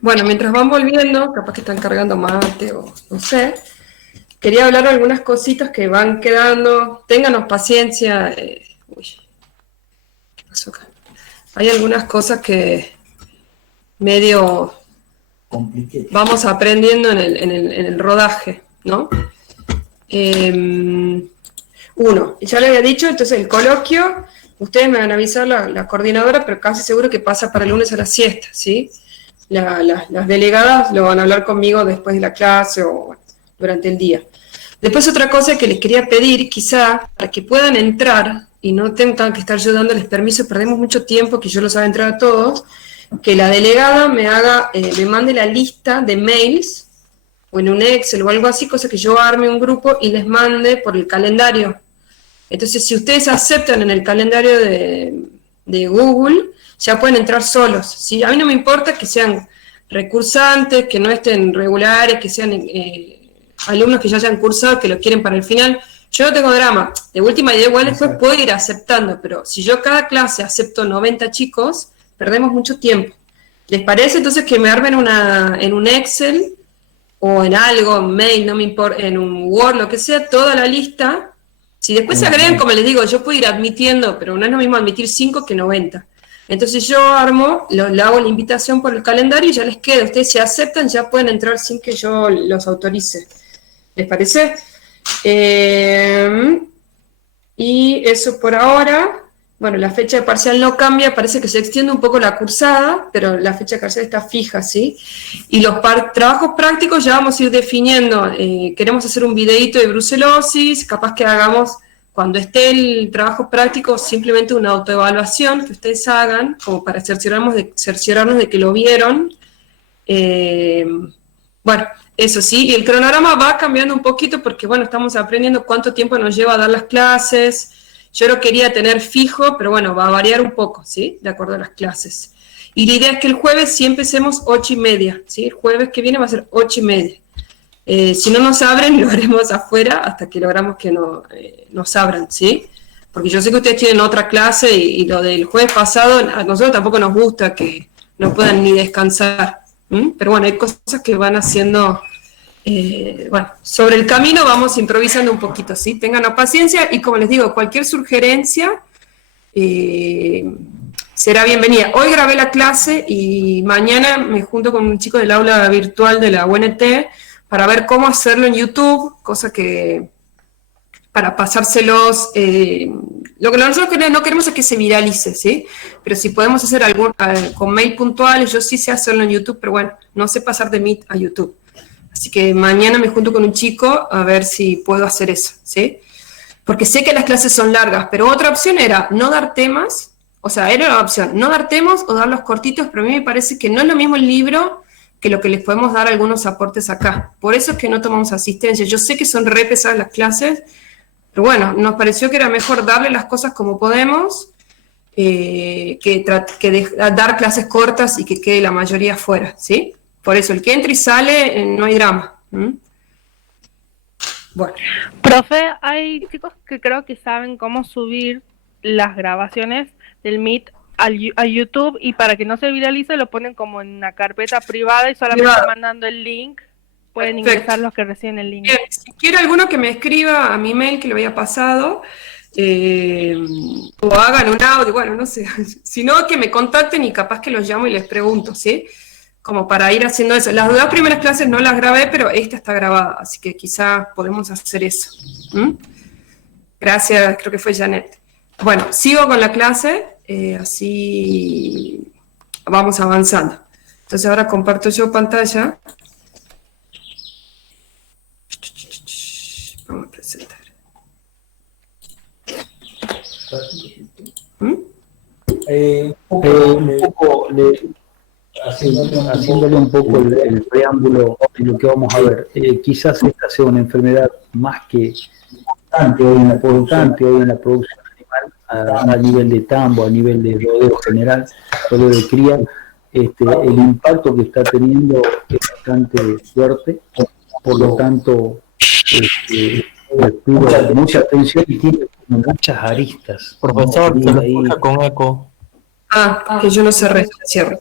Bueno, mientras van volviendo, capaz que están cargando mate o no sé, quería hablar de algunas cositas que van quedando. Ténganos paciencia. Uy, ¿qué pasó acá? Hay algunas cosas que medio vamos aprendiendo en el rodaje, ¿no? Uno, ya le había dicho, entonces el coloquio, ustedes me van a avisar la coordinadora, pero casi seguro que pasa para el lunes a la siesta, ¿sí? Las delegadas lo van a hablar conmigo después de la clase o bueno, durante el día. Después otra cosa que les quería pedir, quizá, para que puedan entrar y no tengan que estar yo dándoles permiso, perdemos mucho tiempo, que yo los haga entrar a todos, que la delegada me mande la lista de mails o en un Excel o algo así, cosa que yo arme un grupo y les mande por el calendario. Entonces, si ustedes aceptan en el calendario de Google, ya pueden entrar solos, ¿sí? A mí no me importa que sean recursantes, que no estén regulares, que sean alumnos que ya hayan cursado, que lo quieren para el final. Yo no tengo drama. De última idea, igual después puedo ir aceptando, pero si yo cada clase acepto 90 chicos, perdemos mucho tiempo. ¿Les parece entonces que me armen en un Excel o en algo, en mail, no me importa, en un Word, lo que sea, toda la lista? Si después se agregan, como les digo, yo puedo ir admitiendo, pero no es lo mismo admitir 5 que 90. Entonces yo armo, le hago la invitación por el calendario y ya les queda. Ustedes si aceptan ya pueden entrar sin que yo los autorice. ¿Les parece? Y eso por ahora. Bueno, la fecha de parcial no cambia, parece que se extiende un poco la cursada, pero la fecha de parcial está fija, ¿sí? Y los trabajos prácticos ya vamos a ir definiendo. Queremos hacer un videíto de brucelosis, capaz que hagamos, cuando esté el trabajo práctico, simplemente una autoevaluación que ustedes hagan, como para cerciorarnos de que lo vieron. Bueno, eso sí, y el cronograma va cambiando un poquito porque, bueno, estamos aprendiendo cuánto tiempo nos lleva a dar las clases. Yo lo quería tener fijo, pero bueno, va a variar un poco, ¿sí? De acuerdo a las clases. Y la idea es que el jueves sí empecemos 8:30, ¿sí? El jueves que viene va a ser 8:30. Si no nos abren, lo haremos afuera hasta que logramos que nos abran, ¿sí? Porque yo sé que ustedes tienen otra clase y lo del jueves pasado, a nosotros tampoco nos gusta que no puedan ni descansar. Pero bueno, hay cosas que van haciendo... bueno, sobre el camino vamos improvisando un poquito, ¿sí? Ténganos paciencia y como les digo, cualquier sugerencia será bienvenida. Hoy grabé la clase y mañana me junto con un chico del aula virtual de la UNT para ver cómo hacerlo en YouTube, cosa que para pasárselos, lo que nosotros no queremos es que se viralice, ¿sí? Pero si podemos hacer algún con mail puntual, yo sí sé hacerlo en YouTube, pero bueno, no sé pasar de Meet a YouTube. Así que mañana me junto con un chico a ver si puedo hacer eso, ¿sí? Porque sé que las clases son largas, pero otra opción era no dar temas, o sea, era la opción, no dar temas o darlos cortitos, pero a mí me parece que no es lo mismo el libro que lo que les podemos dar algunos aportes acá. Por eso es que no tomamos asistencia. Yo sé que son re pesadas las clases, pero bueno, nos pareció que era mejor darle las cosas como podemos que dar clases cortas y que quede la mayoría fuera, ¿sí? Por eso, el que entra y sale, no hay drama. Bueno. Profe, hay chicos que creo que saben cómo subir las grabaciones del Meet a YouTube y para que no se viralice lo ponen como en una carpeta privada y solamente mandando el link pueden Perfecto. ingresar los que reciben el link. Bien, si quiere alguno que me escriba a mi mail que le había pasado, o hagan un audio, bueno, no sé, si no que me contacten y capaz que los llamo y les pregunto, ¿sí? Como para ir haciendo eso. Las 2 primeras clases no las grabé, pero esta está grabada, así que quizás podemos hacer eso. Gracias, creo que fue Janet. Bueno, sigo con la clase, así vamos avanzando. Entonces ahora comparto yo pantalla. Vamos a presentar. Haciéndole un poco el preámbulo de lo que vamos a ver. Quizás esta sea una enfermedad más que importante hoy en la producción animal a nivel de tambo, a nivel de rodeo general, rodeo de cría. El impacto que está teniendo es bastante fuerte, por lo tanto pido mucha atención y tiene muchas aristas. Profesor, se lo escucha con eco. Que yo no cerré, cierro.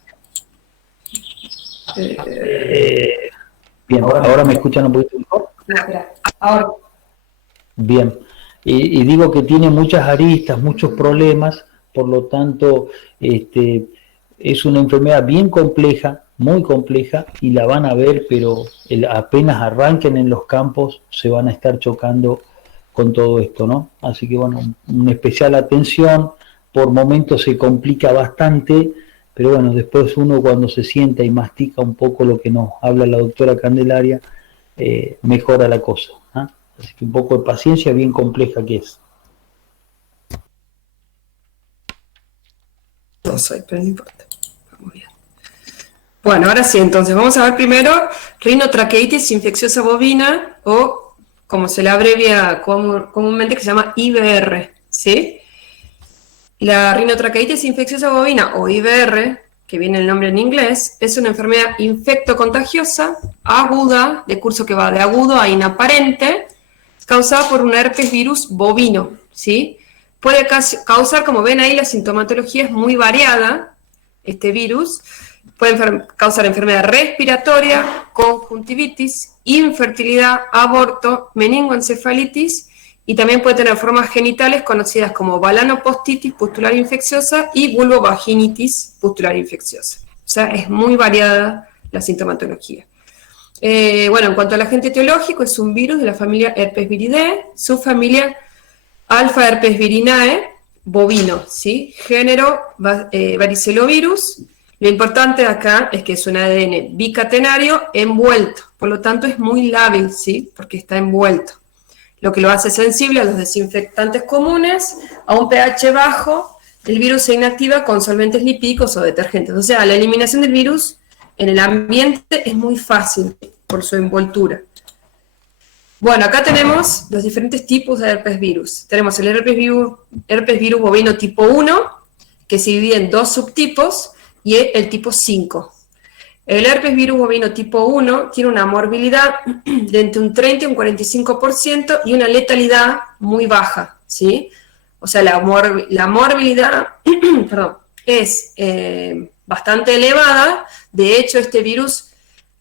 Bien, ahora me escuchan un poquito mejor. No, espera. Ahora. Bien, y digo que tiene muchas aristas, muchos problemas, por lo tanto, es una enfermedad bien compleja, muy compleja, y la van a ver, pero apenas arranquen en los campos, se van a estar chocando con todo esto, ¿no? Así que bueno, una especial atención, por momentos se complica bastante, pero bueno, después uno cuando se sienta y mastica un poco lo que nos habla la doctora Candelaria, mejora la cosa, ¿ah? Así que un poco de paciencia, bien compleja que es. No soy, pero no importa. Vamos bien. Bueno, ahora sí, entonces vamos a ver primero rinotraqueitis infecciosa bovina, o como se le abrevia comúnmente, que se llama IBR, ¿sí? La rinotraqueitis infecciosa bovina, o IBR, que viene el nombre en inglés, es una enfermedad infectocontagiosa, aguda, de curso que va de agudo a inaparente, causada por un herpes virus bovino, ¿sí? Puede causar, como ven ahí, la sintomatología es muy variada, este virus. Puede causar enfermedad respiratoria, conjuntivitis, infertilidad, aborto, meningoencefalitis, y también puede tener formas genitales conocidas como balanopostitis pustular infecciosa y vulvovaginitis pustular infecciosa. O sea, es muy variada la sintomatología. Bueno, en cuanto al agente etiológico, es un virus de la familia Herpesviridae, subfamilia Alpha Herpesvirinae, bovino, ¿sí? Género varicelovirus. Lo importante acá es que es un ADN bicatenario envuelto, por lo tanto es muy lábil, ¿sí? Porque está envuelto, lo que lo hace sensible a los desinfectantes comunes, a un pH bajo. El virus se inactiva con solventes lipídicos o detergentes, o sea, la eliminación del virus en el ambiente es muy fácil por su envoltura. Bueno, acá tenemos los diferentes tipos de herpes virus. Tenemos el herpes virus bovino tipo 1, que se divide en dos subtipos, y el tipo 5. El herpes virus bovino tipo 1 tiene una morbilidad de entre un 30 y un 45% y una letalidad muy baja, ¿sí? O sea, la morbilidad perdón, es bastante elevada. De hecho, este virus,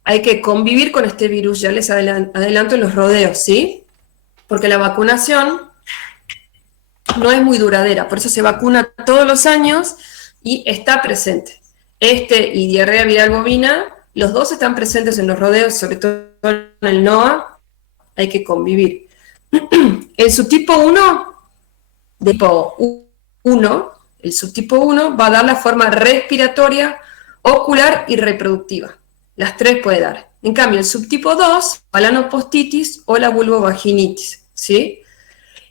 hay que convivir con este virus, ya les adelanto en los rodeos, ¿sí? Porque la vacunación no es muy duradera, por eso se vacuna todos los años y está presente. Y diarrea viral bovina, los dos están presentes en los rodeos, sobre todo en el NOA, hay que convivir. El subtipo 1, el subtipo 1 va a dar la forma respiratoria, ocular y reproductiva. Las tres puede dar. En cambio, el subtipo 2, balanopostitis o la vulvovaginitis, ¿sí?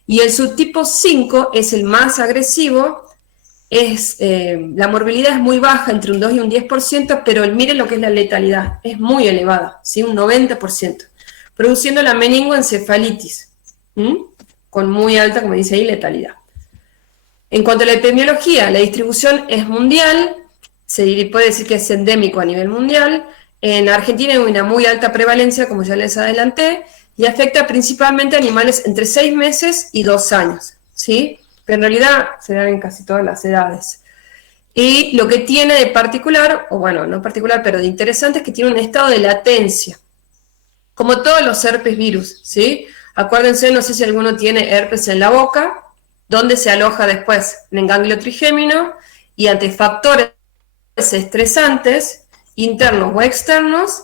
Y el subtipo 5 es el más agresivo. La morbilidad es muy baja, entre un 2 y un 10%, pero miren lo que es la letalidad, es muy elevada, ¿sí? Un 90%, produciendo la meningoencefalitis, con muy alta, como dice ahí, letalidad. En cuanto a la epidemiología, la distribución es mundial, se puede decir que es endémico a nivel mundial. En Argentina hay una muy alta prevalencia, como ya les adelanté, y afecta principalmente a animales entre 6 meses y 2 años, ¿sí? Pero en realidad se da en casi todas las edades. Y lo que tiene de particular, o bueno, no particular, pero de interesante, es que tiene un estado de latencia, como todos los herpes virus, ¿sí? Acuérdense, no sé si alguno tiene herpes en la boca, donde se aloja después en el ganglio trigémino, y ante factores estresantes, internos o externos,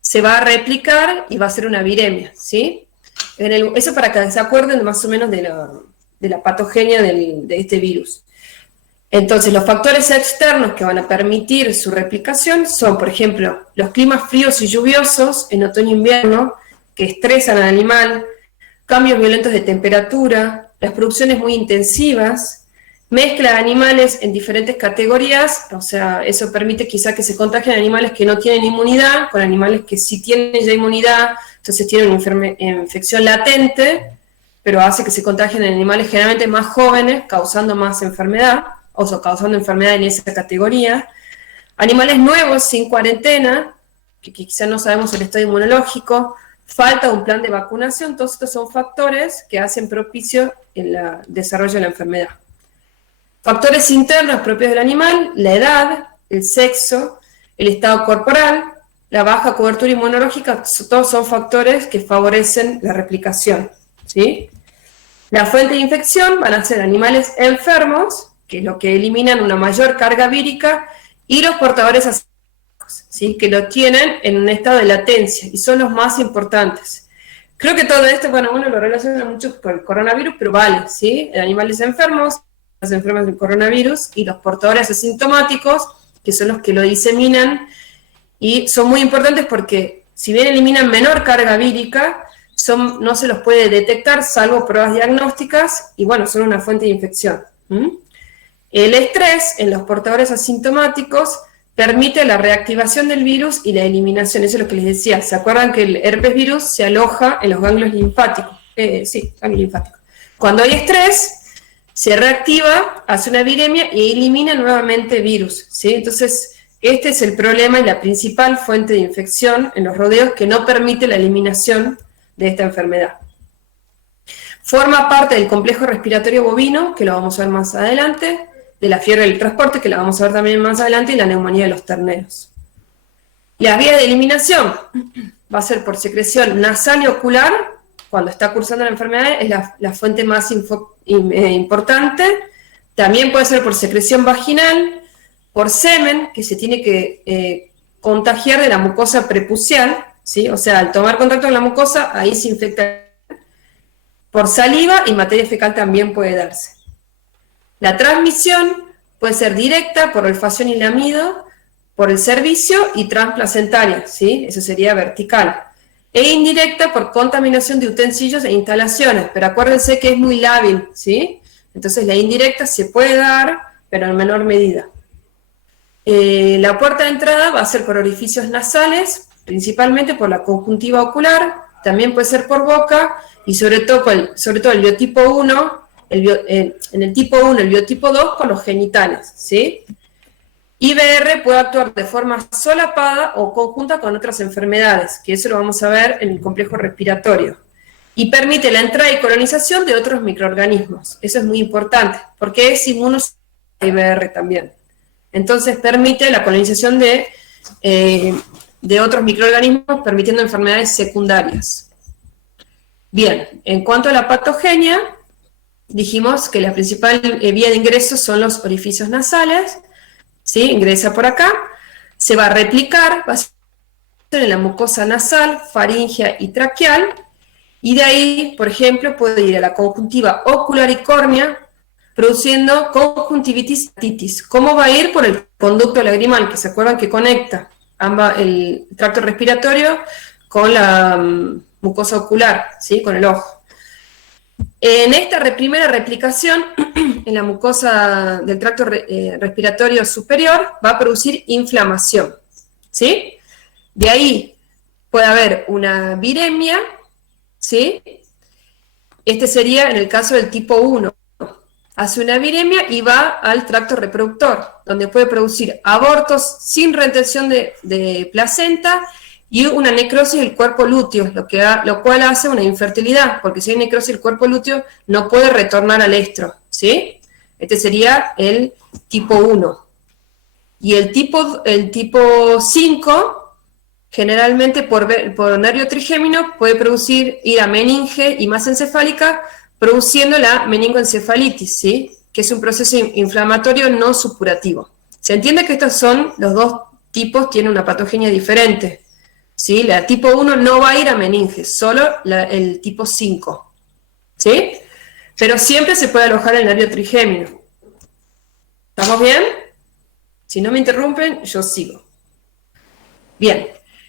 se va a replicar y va a ser una viremia, ¿sí? Eso para que se acuerden más o menos de la patogenia de este virus. Entonces, los factores externos que van a permitir su replicación son, por ejemplo, los climas fríos y lluviosos en otoño e invierno, que estresan al animal, cambios violentos de temperatura, las producciones muy intensivas, mezcla de animales en diferentes categorías, o sea, eso permite quizá que se contagien animales que no tienen inmunidad, con animales que sí tienen ya inmunidad, entonces tienen una infección latente, pero hace que se contagien en animales generalmente más jóvenes, causando más enfermedad, o sea, causando enfermedad en esa categoría. Animales nuevos, sin cuarentena, que quizá no sabemos el estado inmunológico, falta un plan de vacunación, todos estos son factores que hacen propicio el desarrollo de la enfermedad. Factores internos propios del animal, la edad, el sexo, el estado corporal, la baja cobertura inmunológica, todos son factores que favorecen la replicación, ¿sí? La fuente de infección van a ser animales enfermos, que es lo que eliminan una mayor carga vírica, y los portadores asintomáticos, ¿sí? Que lo tienen en un estado de latencia, y son los más importantes. Creo que todo esto, bueno, uno lo relaciona mucho con el coronavirus, pero vale, ¿sí? Animales enfermos, las enfermas del coronavirus, y los portadores asintomáticos, que son los que lo diseminan, y son muy importantes porque, si bien eliminan menor carga vírica, no se los puede detectar, salvo pruebas diagnósticas, y bueno, son una fuente de infección. El estrés en los portadores asintomáticos permite la reactivación del virus y la eliminación. Eso es lo que les decía. ¿Se acuerdan que el herpes virus se aloja en los ganglios linfáticos? Sí, ganglios linfáticos. Cuando hay estrés, se reactiva, hace una viremia y elimina nuevamente virus, ¿sí? Entonces, este es el problema y la principal fuente de infección en los rodeos que no permite la eliminación de esta enfermedad. Forma parte del complejo respiratorio bovino, que lo vamos a ver más adelante, de la fiebre del transporte, que la vamos a ver también más adelante, y la neumonía de los terneros. La vía de eliminación va a ser por secreción nasal y ocular. Cuando está cursando la enfermedad es la fuente más importante. También puede ser por secreción vaginal, por semen, que se tiene que contagiar de la mucosa prepucial, ¿sí? O sea, al tomar contacto con la mucosa, ahí se infecta. Por saliva y materia fecal también puede darse. La transmisión puede ser directa por olfacción y lamido, por el cervicio y transplacentaria, ¿sí? Eso sería vertical. E indirecta por contaminación de utensilios e instalaciones, pero acuérdense que es muy lábil, ¿sí? Entonces la indirecta se puede dar, pero en menor medida. La puerta de entrada va a ser por orificios nasales, principalmente por la conjuntiva ocular, también puede ser por boca, y sobre todo el biotipo 1, en el tipo 1, el biotipo 2 por los genitales, ¿sí? IBR puede actuar de forma solapada o conjunta con otras enfermedades, que eso lo vamos a ver en el complejo respiratorio. Y permite la entrada y colonización de otros microorganismos. Eso es muy importante, porque es inmunosupresor IBR también. Entonces permite la colonización de otros microorganismos, permitiendo enfermedades secundarias. Bien, en cuanto a la patogenia, dijimos que la principal vía de ingreso son los orificios nasales, ¿sí? Ingresa por acá, se va a replicar, va a ser en la mucosa nasal, faríngea y traqueal, y de ahí, por ejemplo, puede ir a la conjuntiva ocular y córnea, produciendo conjuntivitis y otitis. ¿Cómo va a ir? Por el conducto lagrimal, que se acuerdan que conecta el tracto respiratorio con la mucosa ocular, ¿sí? Con el ojo. En esta primera replicación, en la mucosa del tracto respiratorio superior, va a producir inflamación, ¿sí? De ahí puede haber una viremia, ¿sí? Este sería en el caso del tipo 1. Hace una viremia y va al tracto reproductor, donde puede producir abortos sin retención de placenta y una necrosis del cuerpo lúteo, lo cual hace una infertilidad, porque si hay necrosis del cuerpo lúteo no puede retornar al estro, ¿sí? Este sería el tipo 1. Y el tipo 5, generalmente por nervio trigémino, puede producir ir a meninge y masa encefálica, produciendo la meningoencefalitis, ¿sí? Que es un proceso inflamatorio no supurativo. Se entiende que estos son los dos tipos, tienen una patogenia diferente, ¿sí? La tipo 1 no va a ir a meninge, solo el tipo 5, ¿sí? Pero siempre se puede alojar el nervio trigémino. ¿Estamos bien? Si no me interrumpen, yo sigo. Bien,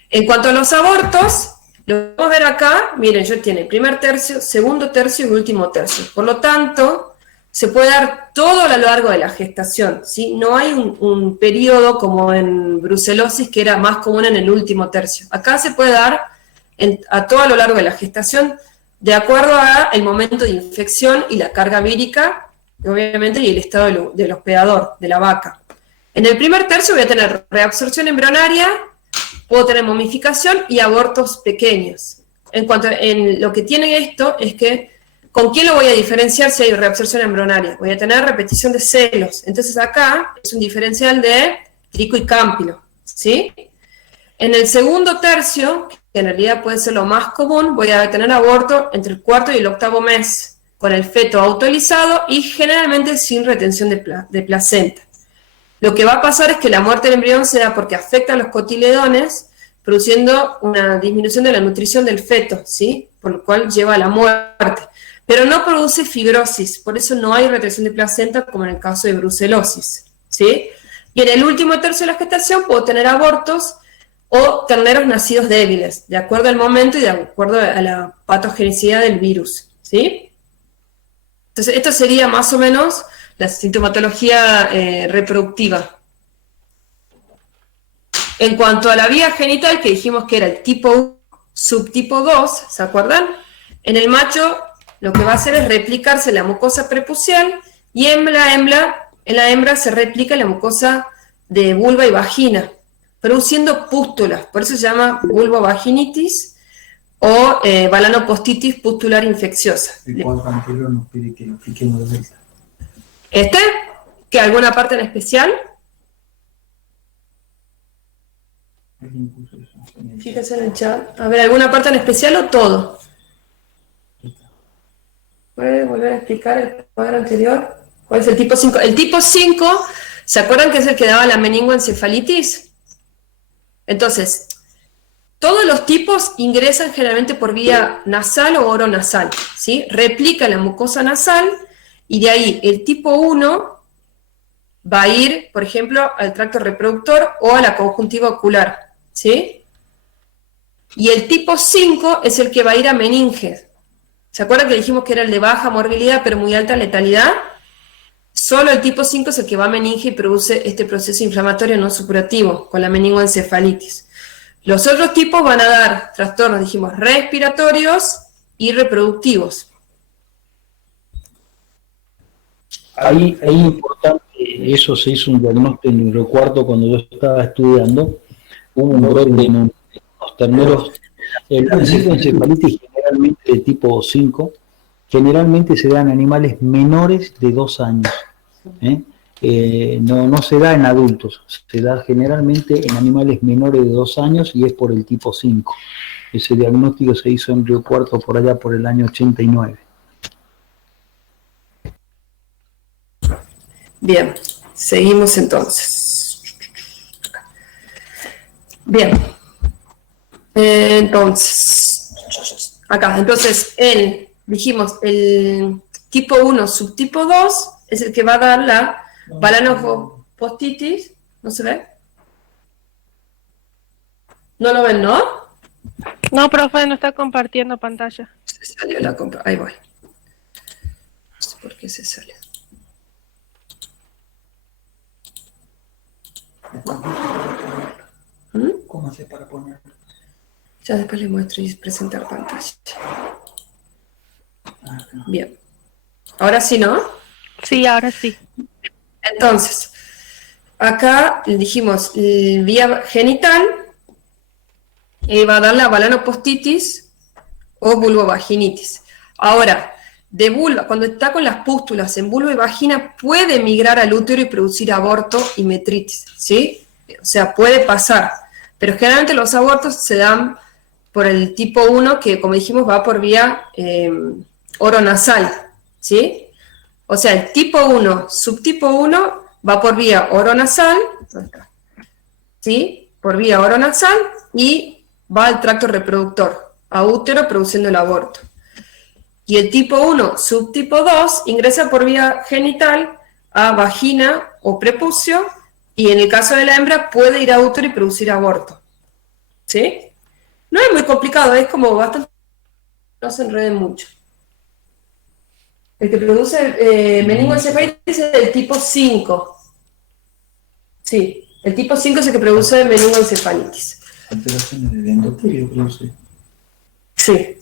en cuanto a los abortos, lo vamos a ver acá, miren, yo tiene primer tercio, segundo tercio y último tercio. Por lo tanto, se puede dar todo a lo largo de la gestación, ¿sí? No hay un periodo como en brucelosis que era más común en el último tercio. Acá se puede dar a todo a lo largo de la gestación, de acuerdo al momento de infección y la carga vírica, obviamente, y el estado del hospedador, de la vaca. En el primer tercio voy a tener reabsorción embrionaria, puedo tener momificación y abortos pequeños. En lo que tiene esto es que, ¿con quién lo voy a diferenciar si hay reabsorción embrionaria? Voy a tener repetición de celos. Entonces acá es un diferencial de trico y cámpilo, ¿sí? En el segundo tercio, que en realidad puede ser lo más común, voy a tener aborto entre el cuarto y el octavo mes, con el feto autorizado y generalmente sin retención de placenta. Lo que va a pasar es que la muerte del embrión se da porque afecta a los cotiledones, produciendo una disminución de la nutrición del feto, ¿sí? Por lo cual lleva a la muerte. Pero no produce fibrosis, por eso no hay retención de placenta como en el caso de brucelosis, ¿sí? Y en el último tercio de la gestación puedo tener abortos o terneros nacidos débiles, de acuerdo al momento y de acuerdo a la patogenicidad del virus, ¿sí? Entonces, esto sería más o menos la sintomatología reproductiva. En cuanto a la vía genital, que dijimos que era el tipo 1, subtipo 2, ¿se acuerdan? En el macho lo que va a hacer es replicarse la mucosa prepucial y en la hembra se replica la mucosa de vulva y vagina, produciendo pústulas, por eso se llama vulvovaginitis o balanopostitis pustular infecciosa. El cuadro anterior nos pide que lo expliquemos de vuelta. ¿Este? ¿Que alguna parte en especial? Fíjense en el chat. A ver, ¿alguna parte en especial o todo? ¿Puede volver a explicar el cuadro anterior? ¿Cuál es el tipo 5? El tipo 5, ¿se acuerdan que es el que daba la meningoencefalitis? Entonces, todos los tipos ingresan generalmente por vía nasal o oronasal, ¿sí? Replica la mucosa nasal y de ahí el tipo 1 va a ir, por ejemplo, al tracto reproductor o a la conjuntiva ocular, ¿sí? Y el tipo 5 es el que va a ir a meninges. ¿Se acuerdan que dijimos que era el de baja morbilidad pero muy alta letalidad? Solo el tipo 5 es el que va a meninge y produce este proceso inflamatorio no supurativo con la meningoencefalitis. Los otros tipos van a dar trastornos, dijimos, respiratorios y reproductivos. Ahí es importante, eso se hizo un diagnóstico en el recuerdo cuando yo estaba estudiando, hubo un brote en los terneros. La meningoencefalitis generalmente de tipo 5, generalmente se da en animales menores de 2 años. No se da en adultos, se da generalmente en animales menores de 2 años y es por el tipo 5. Ese diagnóstico se hizo en Río Cuarto por allá por el año 89. Bien, seguimos entonces. Bien. Entonces, acá, entonces, dijimos, el tipo 1, subtipo 2, es el que va a dar la balanopostitis. ¿No se ve? ¿No lo ven, no? No, profe, no está compartiendo pantalla. Se salió la compra. Ahí voy. No sé por qué se sale. ¿Cómo hace para poner? Ya después les muestro y presentar pantalla. Bien. Ahora sí, ¿no? Sí, ahora sí. Entonces, acá dijimos vía genital va a dar la balanopostitis o vulvovaginitis. Ahora, de vulva, cuando está con las pústulas en vulva y vagina, puede migrar al útero y producir aborto y metritis, ¿sí? O sea, puede pasar. Pero generalmente los abortos se dan por el tipo 1, que como dijimos va por vía oronasal, ¿sí? O sea, el tipo 1, subtipo 1, va por vía oronasal, ¿sí? Por vía oronasal y va al tracto reproductor, a útero produciendo el aborto. Y el tipo 1, subtipo 2, ingresa por vía genital a vagina o prepucio y en el caso de la hembra puede ir a útero y producir aborto. ¿Sí? No es muy complicado, es como bastante... No se enreden mucho. El que produce meningoencefalitis es el tipo 5. Sí, el tipo 5 es el que produce meningoencefalitis. Alteraciones del endotelio produce. Sí.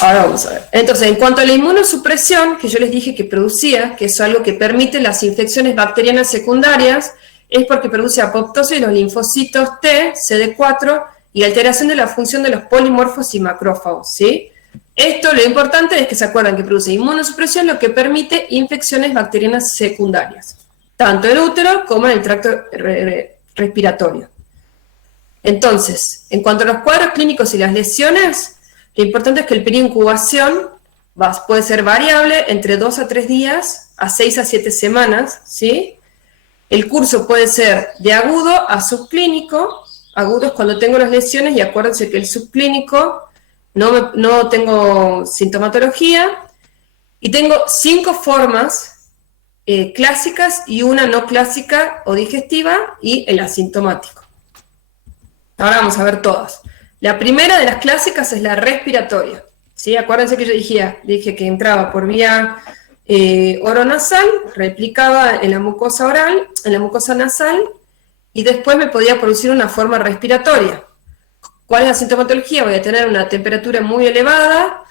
Ahora vamos a ver. Entonces, en cuanto a la inmunosupresión, que yo les dije que producía, que es algo que permite las infecciones bacterianas secundarias, es porque produce apoptosis de los linfocitos T, CD4, y alteración de la función de los polimorfos y macrófagos, ¿sí? Esto, lo importante es que se acuerdan que produce inmunosupresión, lo que permite infecciones bacterianas secundarias, tanto en el útero como en el tracto respiratorio. Entonces, en cuanto a los cuadros clínicos y las lesiones, lo importante es que el periodo de incubación puede ser variable entre 2 a 3 días, a 6 a 7 semanas, ¿sí? El curso puede ser de agudo a subclínico. Agudo es cuando tengo las lesiones, y acuérdense que el subclínico no tengo sintomatología, y tengo 5 formas clásicas y una no clásica o digestiva, y el asintomático. Ahora vamos a ver todas. La primera de las clásicas es la respiratoria, ¿sí? Acuérdense que yo dije que entraba por vía oronasal, replicaba en la mucosa oral, en la mucosa nasal, y después me podía producir una forma respiratoria. ¿Cuál es la sintomatología? Voy a tener una temperatura muy elevada,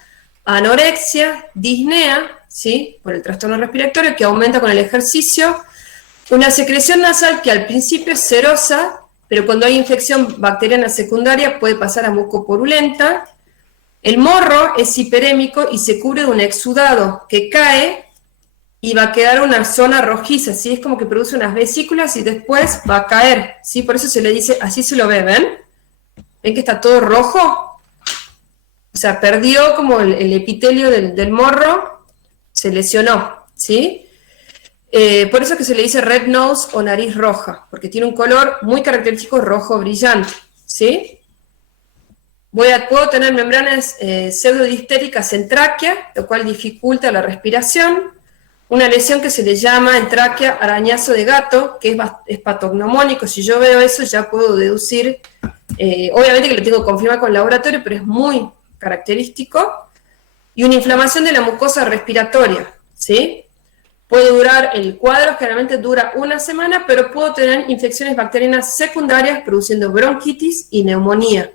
anorexia, disnea, ¿sí? Por el trastorno respiratorio que aumenta con el ejercicio, una secreción nasal que al principio es serosa, pero cuando hay infección bacteriana secundaria puede pasar a mucopurulenta. El morro es hiperémico y se cubre de un exudado que cae y va a quedar una zona rojiza, ¿sí? Es como que produce unas vesículas y después va a caer, ¿sí? Por eso se le dice, así se lo ve, ¿ven? ¿Ven que está todo rojo? O sea, perdió como el epitelio del morro, se lesionó, ¿sí? Por eso es que se le dice red nose o nariz roja, porque tiene un color muy característico rojo brillante, ¿sí? Puedo tener membranas pseudodistéricas en tráquea, lo cual dificulta la respiración. Una lesión que se le llama en tráquea arañazo de gato, que es patognomónico. Si yo veo eso ya puedo deducir, obviamente que lo tengo que confirmar con el laboratorio, pero es muy característico. Y una inflamación de la mucosa respiratoria, ¿sí? El cuadro generalmente dura una semana, pero puedo tener infecciones bacterianas secundarias produciendo bronquitis y neumonía.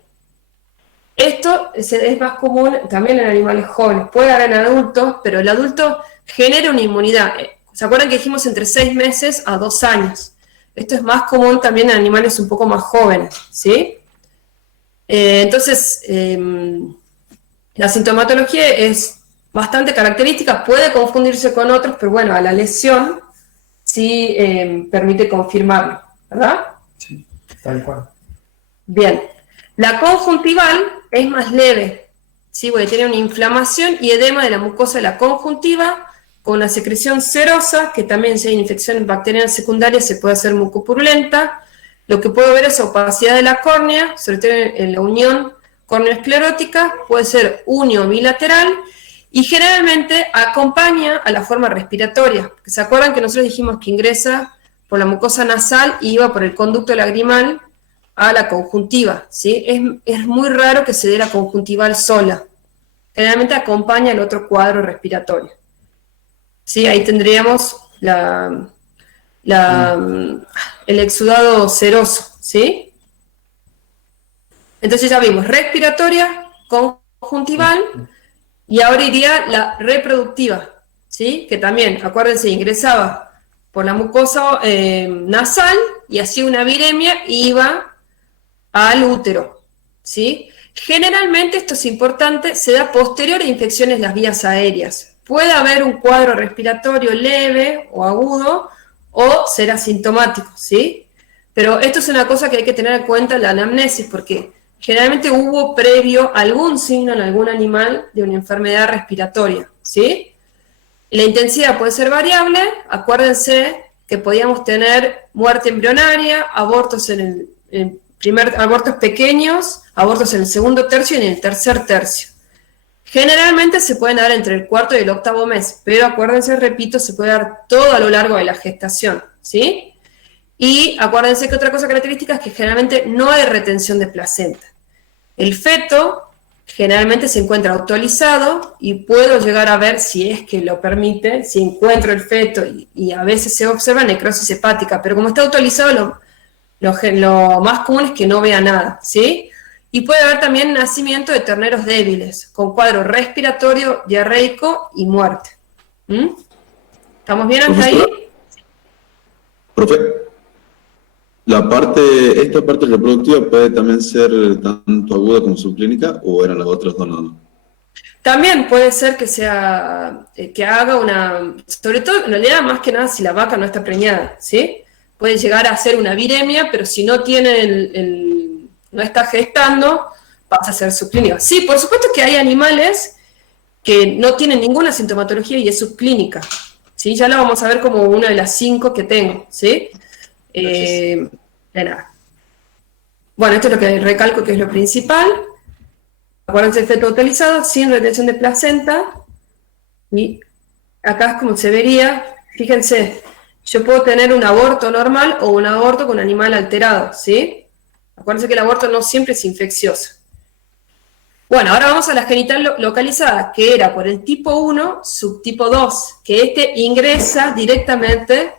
Esto es más común también en animales jóvenes, puede haber en adultos, pero el adulto genera una inmunidad. ¿Se acuerdan que dijimos entre 6 meses a 2 años? Esto es más común también en animales un poco más jóvenes, ¿sí? Entonces, la sintomatología es bastante característica, puede confundirse con otros, pero bueno, a la lesión sí permite confirmarlo, ¿verdad? Sí, tal cual. Bien, la conjuntival es más leve, ¿sí? Porque tiene una inflamación y edema de la mucosa de la conjuntiva, con una secreción serosa, que también si hay infecciones bacterianas secundarias se puede hacer mucopurulenta. Lo que puedo ver es opacidad de la córnea, sobre todo en la unión córneo-esclerótica, puede ser uni o bilateral, y generalmente acompaña a la forma respiratoria. ¿Se acuerdan que nosotros dijimos que ingresa por la mucosa nasal y iba por el conducto lagrimal a la conjuntiva, ¿sí? Es muy raro que se dé la conjuntival sola. Generalmente acompaña el otro cuadro respiratorio. ¿Sí? Ahí tendríamos el exudado seroso, ¿sí? Entonces ya vimos respiratoria, conjuntival, y ahora iría la reproductiva, ¿sí? Que también, acuérdense, ingresaba por la mucosa nasal y hacía una viremia y iba al útero, ¿sí? Generalmente, esto es importante, se da posterior a infecciones en las vías aéreas. Puede haber un cuadro respiratorio leve o agudo o ser asintomático, ¿sí? Pero esto es una cosa que hay que tener en cuenta en la anamnesis, porque generalmente hubo previo algún signo en algún animal de una enfermedad respiratoria, ¿sí? La intensidad puede ser variable, acuérdense que podíamos tener muerte embrionaria, abortos abortos pequeños, abortos en el segundo tercio y en el tercer tercio. Generalmente se pueden dar entre el cuarto y el octavo mes, pero acuérdense, repito, se puede dar todo a lo largo de la gestación, ¿sí? Y acuérdense que otra cosa característica es que generalmente no hay retención de placenta. El feto generalmente se encuentra actualizado y puedo llegar a ver, si es que lo permite, si encuentro el feto y a veces se observa necrosis hepática, pero como está actualizado, lo más común es que no vea nada, ¿sí? Y puede haber también nacimiento de terneros débiles, con cuadro respiratorio, diarreico y muerte. ¿Estamos bien hasta ahí? Profe, esta parte reproductiva puede también ser tanto aguda como subclínica, o eran las otras dos no. También puede ser que que haga sobre todo en realidad más que nada si la vaca no está preñada, ¿sí? Puede llegar a hacer una viremia, pero si no tiene no está gestando, pasa a ser subclínica. Sí, por supuesto que hay animales que no tienen ninguna sintomatología y es subclínica, ¿sí? Ya la vamos a ver como una de las 5 que tengo, ¿sí? De nada. Bueno, esto es lo que recalco que es lo principal. Acuérdense del feto utilizado, sin retención de placenta. Y acá es como se vería, fíjense, yo puedo tener un aborto normal o un aborto con animal alterado, ¿sí? Acuérdense que el aborto no siempre es infeccioso. Bueno, ahora vamos a la genital localizada, que era por el tipo 1, subtipo 2, que este ingresa directamente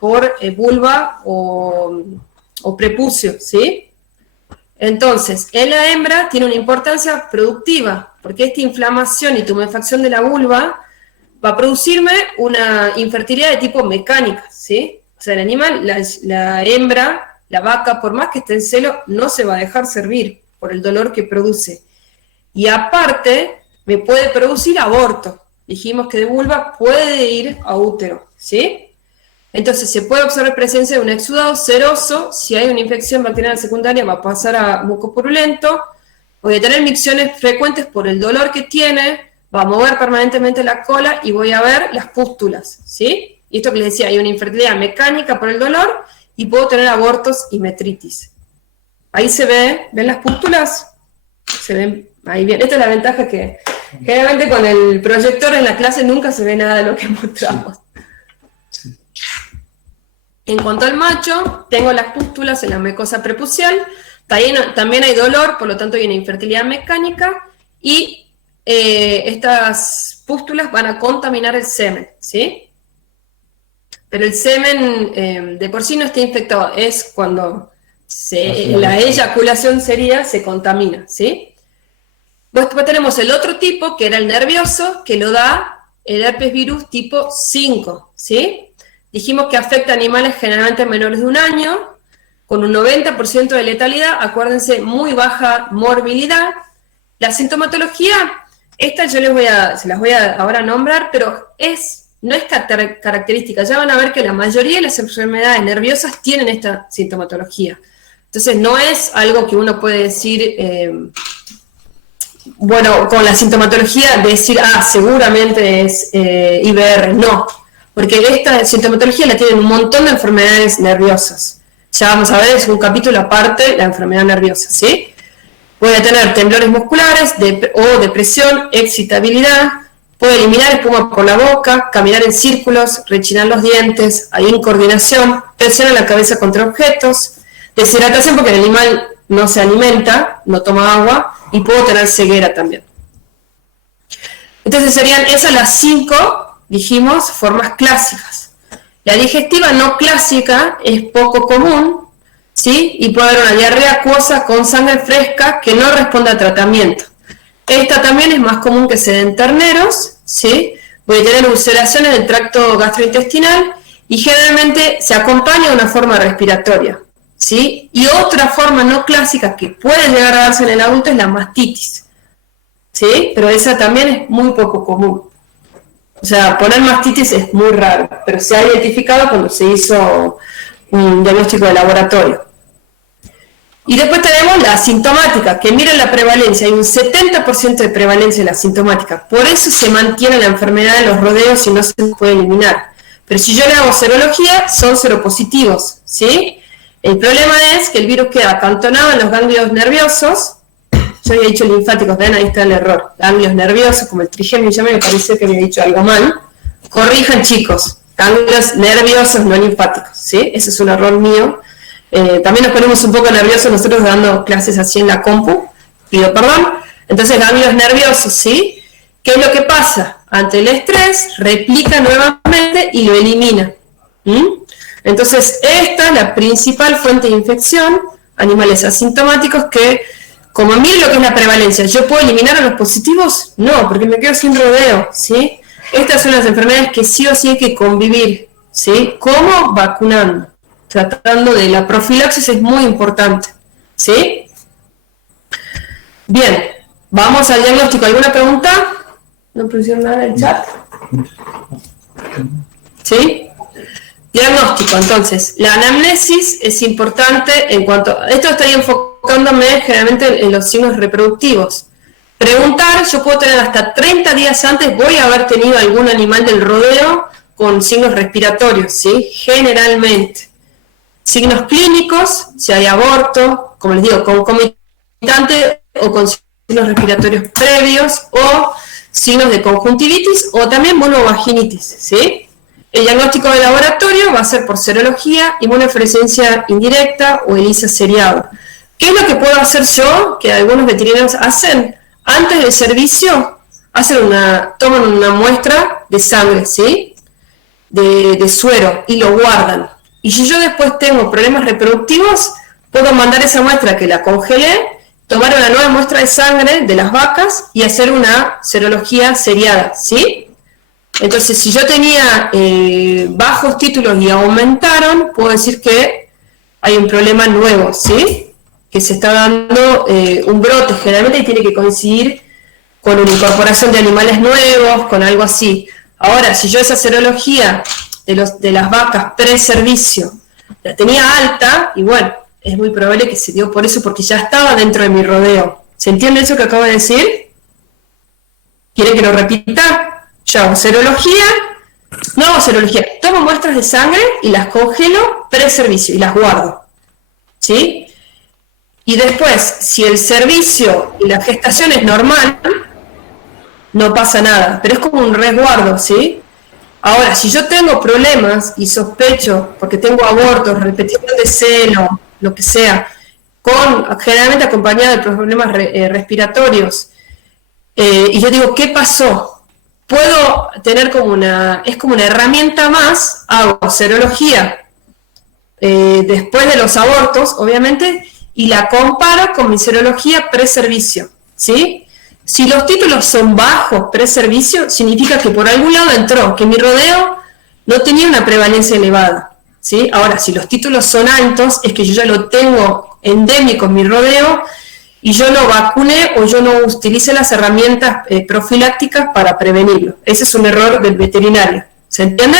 por vulva o prepucio, ¿sí? Entonces, en la hembra tiene una importancia productiva, porque esta inflamación y tumefacción de la vulva va a producirme una infertilidad de tipo mecánica, ¿sí? O sea, el animal, la hembra, la vaca, por más que esté en celo, no se va a dejar servir por el dolor que produce. Y aparte, me puede producir aborto. Dijimos que de vulva puede ir a útero, ¿sí? Entonces, se puede observar presencia de un exudado seroso. Si hay una infección bacteriana secundaria, va a pasar a mucopurulento. Voy a tener micciones frecuentes por el dolor que tiene, va a mover permanentemente la cola y voy a ver las pústulas, ¿sí? Y esto que les decía, hay una infertilidad mecánica por el dolor y puedo tener abortos y metritis. Ahí se ve, ¿ven las pústulas? Se ven ahí bien. Esta es la ventaja que generalmente con el proyector en la clase nunca se ve nada de lo que mostramos. En cuanto al macho, tengo las pústulas en la mucosa prepucial, también hay dolor, por lo tanto hay una infertilidad mecánica, y estas pústulas van a contaminar el semen, ¿sí? Pero el semen de por sí no está infectado, es cuando la eyaculación se contamina, ¿sí? Después tenemos el otro tipo, que era el nervioso, que lo da el herpes virus tipo 5, ¿sí? Dijimos que afecta a animales generalmente menores de 1 año, con un 90% de letalidad, acuérdense, muy baja morbilidad. La sintomatología, esta yo se las voy a ahora nombrar, pero no es característica. Ya van a ver que la mayoría de las enfermedades nerviosas tienen esta sintomatología. Entonces no es algo que uno puede decir, bueno, con la sintomatología decir, seguramente es IBR, no. Porque esta sintomatología la tienen un montón de enfermedades nerviosas. Ya vamos a ver, es un capítulo aparte, la enfermedad nerviosa, ¿sí? Voy a tener temblores musculares o depresión, excitabilidad, puede eliminar espuma por la boca, caminar en círculos, rechinar los dientes, hay incoordinación, presión en la cabeza contra objetos, deshidratación porque el animal no se alimenta, no toma agua, y puedo tener ceguera también. Entonces serían esas las 5, dijimos, formas clásicas. La digestiva no clásica es poco común, ¿sí? Y puede haber una diarrea acuosa con sangre fresca que no responde a tratamiento. Esta también es más común que se den terneros, ¿sí? Voy a tener ulceraciones del tracto gastrointestinal y generalmente se acompaña de una forma respiratoria, ¿sí? Y otra forma no clásica que puede llegar a darse en el adulto es la mastitis, ¿sí? Pero esa también es muy poco común. O sea, poner mastitis es muy raro, pero se ha identificado cuando se hizo un diagnóstico de laboratorio. Y después tenemos la asintomática, que miren la prevalencia, hay un 70% de prevalencia en la asintomática. Por eso se mantiene la enfermedad en los rodeos y no se puede eliminar. Pero si yo le hago serología, son seropositivos, ¿sí? El problema es que el virus queda acantonado en los ganglios nerviosos. Yo había dicho linfáticos, ven, ahí está el error. Ganglios nerviosos, como el trigémino, ya me pareció que había dicho algo mal. Corrijan, chicos, ganglios nerviosos, no linfáticos, ¿sí? Ese es un error mío. También nos ponemos un poco nerviosos nosotros dando clases así en la compu, pido perdón. Entonces, ganglios nerviosos, ¿sí? ¿Qué es lo que pasa? Ante el estrés, replica nuevamente y lo elimina. Entonces, esta es la principal fuente de infección, animales asintomáticos que, como miren lo que es la prevalencia, ¿yo puedo eliminar a los positivos? No, porque me quedo sin rodeo, ¿sí? Estas son las enfermedades que sí o sí hay que convivir, ¿sí? ¿Cómo? Vacunando. Tratando de la profilaxis es muy importante, ¿sí? Bien, vamos al diagnóstico. ¿Alguna pregunta? ¿No pusieron nada en el chat? ¿Sí? Diagnóstico, entonces. La anamnesis es importante en cuanto... Esto estaría enfocado enfocándome generalmente en los signos reproductivos. Preguntar, yo puedo tener hasta 30 días antes, voy a haber tenido algún animal del rodeo con signos respiratorios, ¿sí? Generalmente. Signos clínicos, si hay aborto, como les digo, concomitante o con signos respiratorios previos, o signos de conjuntivitis, o también monovaginitis, ¿sí? El diagnóstico de laboratorio va a ser por serología, inmunofluorescencia indirecta o ELISA seriado. ¿Qué es lo que puedo hacer yo, que algunos veterinarios hacen? Antes del servicio, toman una muestra de sangre, ¿sí? De suero, y lo guardan. Y si yo después tengo problemas reproductivos, puedo mandar esa muestra que la congelé, tomar una nueva muestra de sangre de las vacas y hacer una serología seriada, ¿sí? Entonces, si yo tenía bajos títulos y aumentaron, puedo decir que hay un problema nuevo, ¿sí? Que se está dando un brote generalmente y tiene que coincidir con una incorporación de animales nuevos, con algo así. Ahora, si yo esa serología de las vacas pre-servicio la tenía alta, y bueno, es muy probable que se dio por eso, porque ya estaba dentro de mi rodeo. ¿Se entiende eso que acabo de decir? ¿Quieren que lo repita? Yo hago serología, no hago serología, tomo muestras de sangre y las congelo pre-servicio y las guardo, ¿sí? Y después, si el servicio y la gestación es normal, no pasa nada, pero es como un resguardo, ¿sí? Ahora, si yo tengo problemas y sospecho, porque tengo abortos, repetición de seno, lo que sea, generalmente acompañado de problemas respiratorios, y yo digo, ¿qué pasó? Puedo tener es como una herramienta más, hago serología después de los abortos, obviamente, y la comparo con mi serología pre-servicio, ¿sí? Si los títulos son bajos pre-servicio, significa que por algún lado entró, que mi rodeo no tenía una prevalencia elevada, ¿sí? Ahora, si los títulos son altos, es que yo ya lo tengo endémico en mi rodeo y yo no vacuné o yo no utilicé las herramientas profilácticas para prevenirlo. Ese es un error del veterinario, ¿se entiende?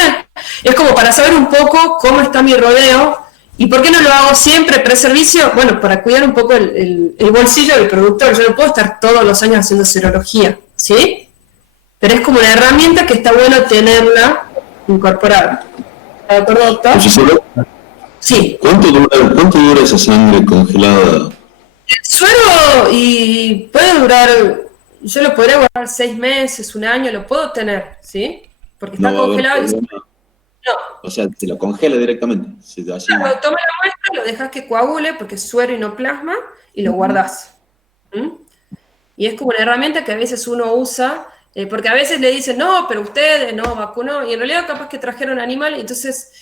Es como para saber un poco cómo está mi rodeo. ¿Y por qué no lo hago siempre pre-servicio? Bueno, para cuidar un poco el bolsillo del productor. Yo no puedo estar todos los años haciendo serología, ¿sí? Pero es como una herramienta que está bueno tenerla incorporada. ¿De acuerdo, doctor? Sí. ¿Cuánto dura esa sangre congelada? El suero y puede durar, yo lo podría guardar 6 meses, 1 año, lo puedo tener, ¿sí? Porque está congelado. No. O sea, te lo congela directamente. Claro, toma la muestra, lo dejas que coagule, porque es suero y no plasma, y lo guardás. Y es como una herramienta que a veces uno usa, porque a veces le dicen, no, pero ustedes no vacunó, y en realidad capaz que trajeron animal, y entonces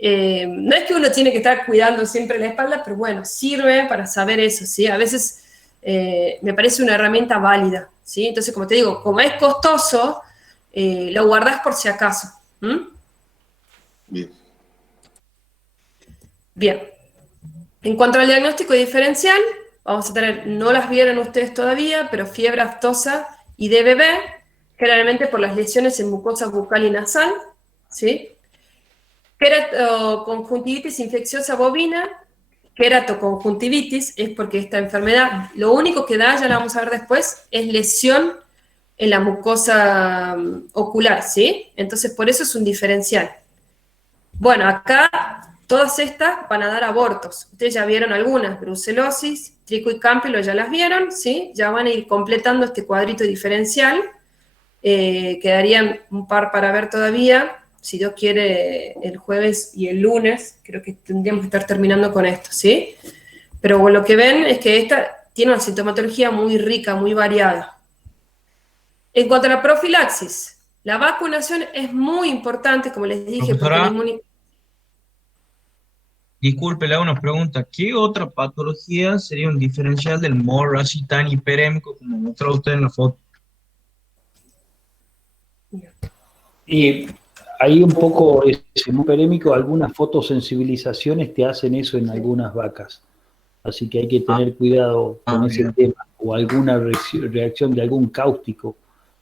no es que uno tiene que estar cuidando siempre la espalda, pero bueno, sirve para saber eso, ¿sí? A veces me parece una herramienta válida, ¿sí? Entonces, como te digo, como es costoso, lo guardás por si acaso. Bien. En cuanto al diagnóstico diferencial, vamos a tener, no las vieron ustedes todavía, pero fiebre aftosa y de bebé, generalmente por las lesiones en mucosa bucal y nasal, ¿sí? Queratoconjuntivitis infecciosa bovina, queratoconjuntivitis es porque esta enfermedad, lo único que da, ya la vamos a ver después, es lesión en la mucosa ocular, ¿sí? Entonces, por eso es un diferencial. Bueno, acá todas estas van a dar abortos. Ustedes ya vieron algunas, brucelosis, trico y cámpilo ya las vieron, ¿sí? Ya van a ir completando este cuadrito diferencial. Quedarían un par para ver todavía. Si Dios quiere, el jueves y el lunes, creo que tendríamos que estar terminando con esto, ¿sí? Pero lo que ven es que esta tiene una sintomatología muy rica, muy variada. En cuanto a la profilaxis, la vacunación es muy importante, como les dije, Profesora, disculpe, le hago una pregunta. ¿Qué otra patología sería un diferencial del moho racitán hiperémico, como mostró usted en la foto? Y ahí un poco, ese hiperémico, algunas fotosensibilizaciones te hacen eso en algunas vacas. Así que hay que tener cuidado con ese tema. O alguna reacción de algún cáustico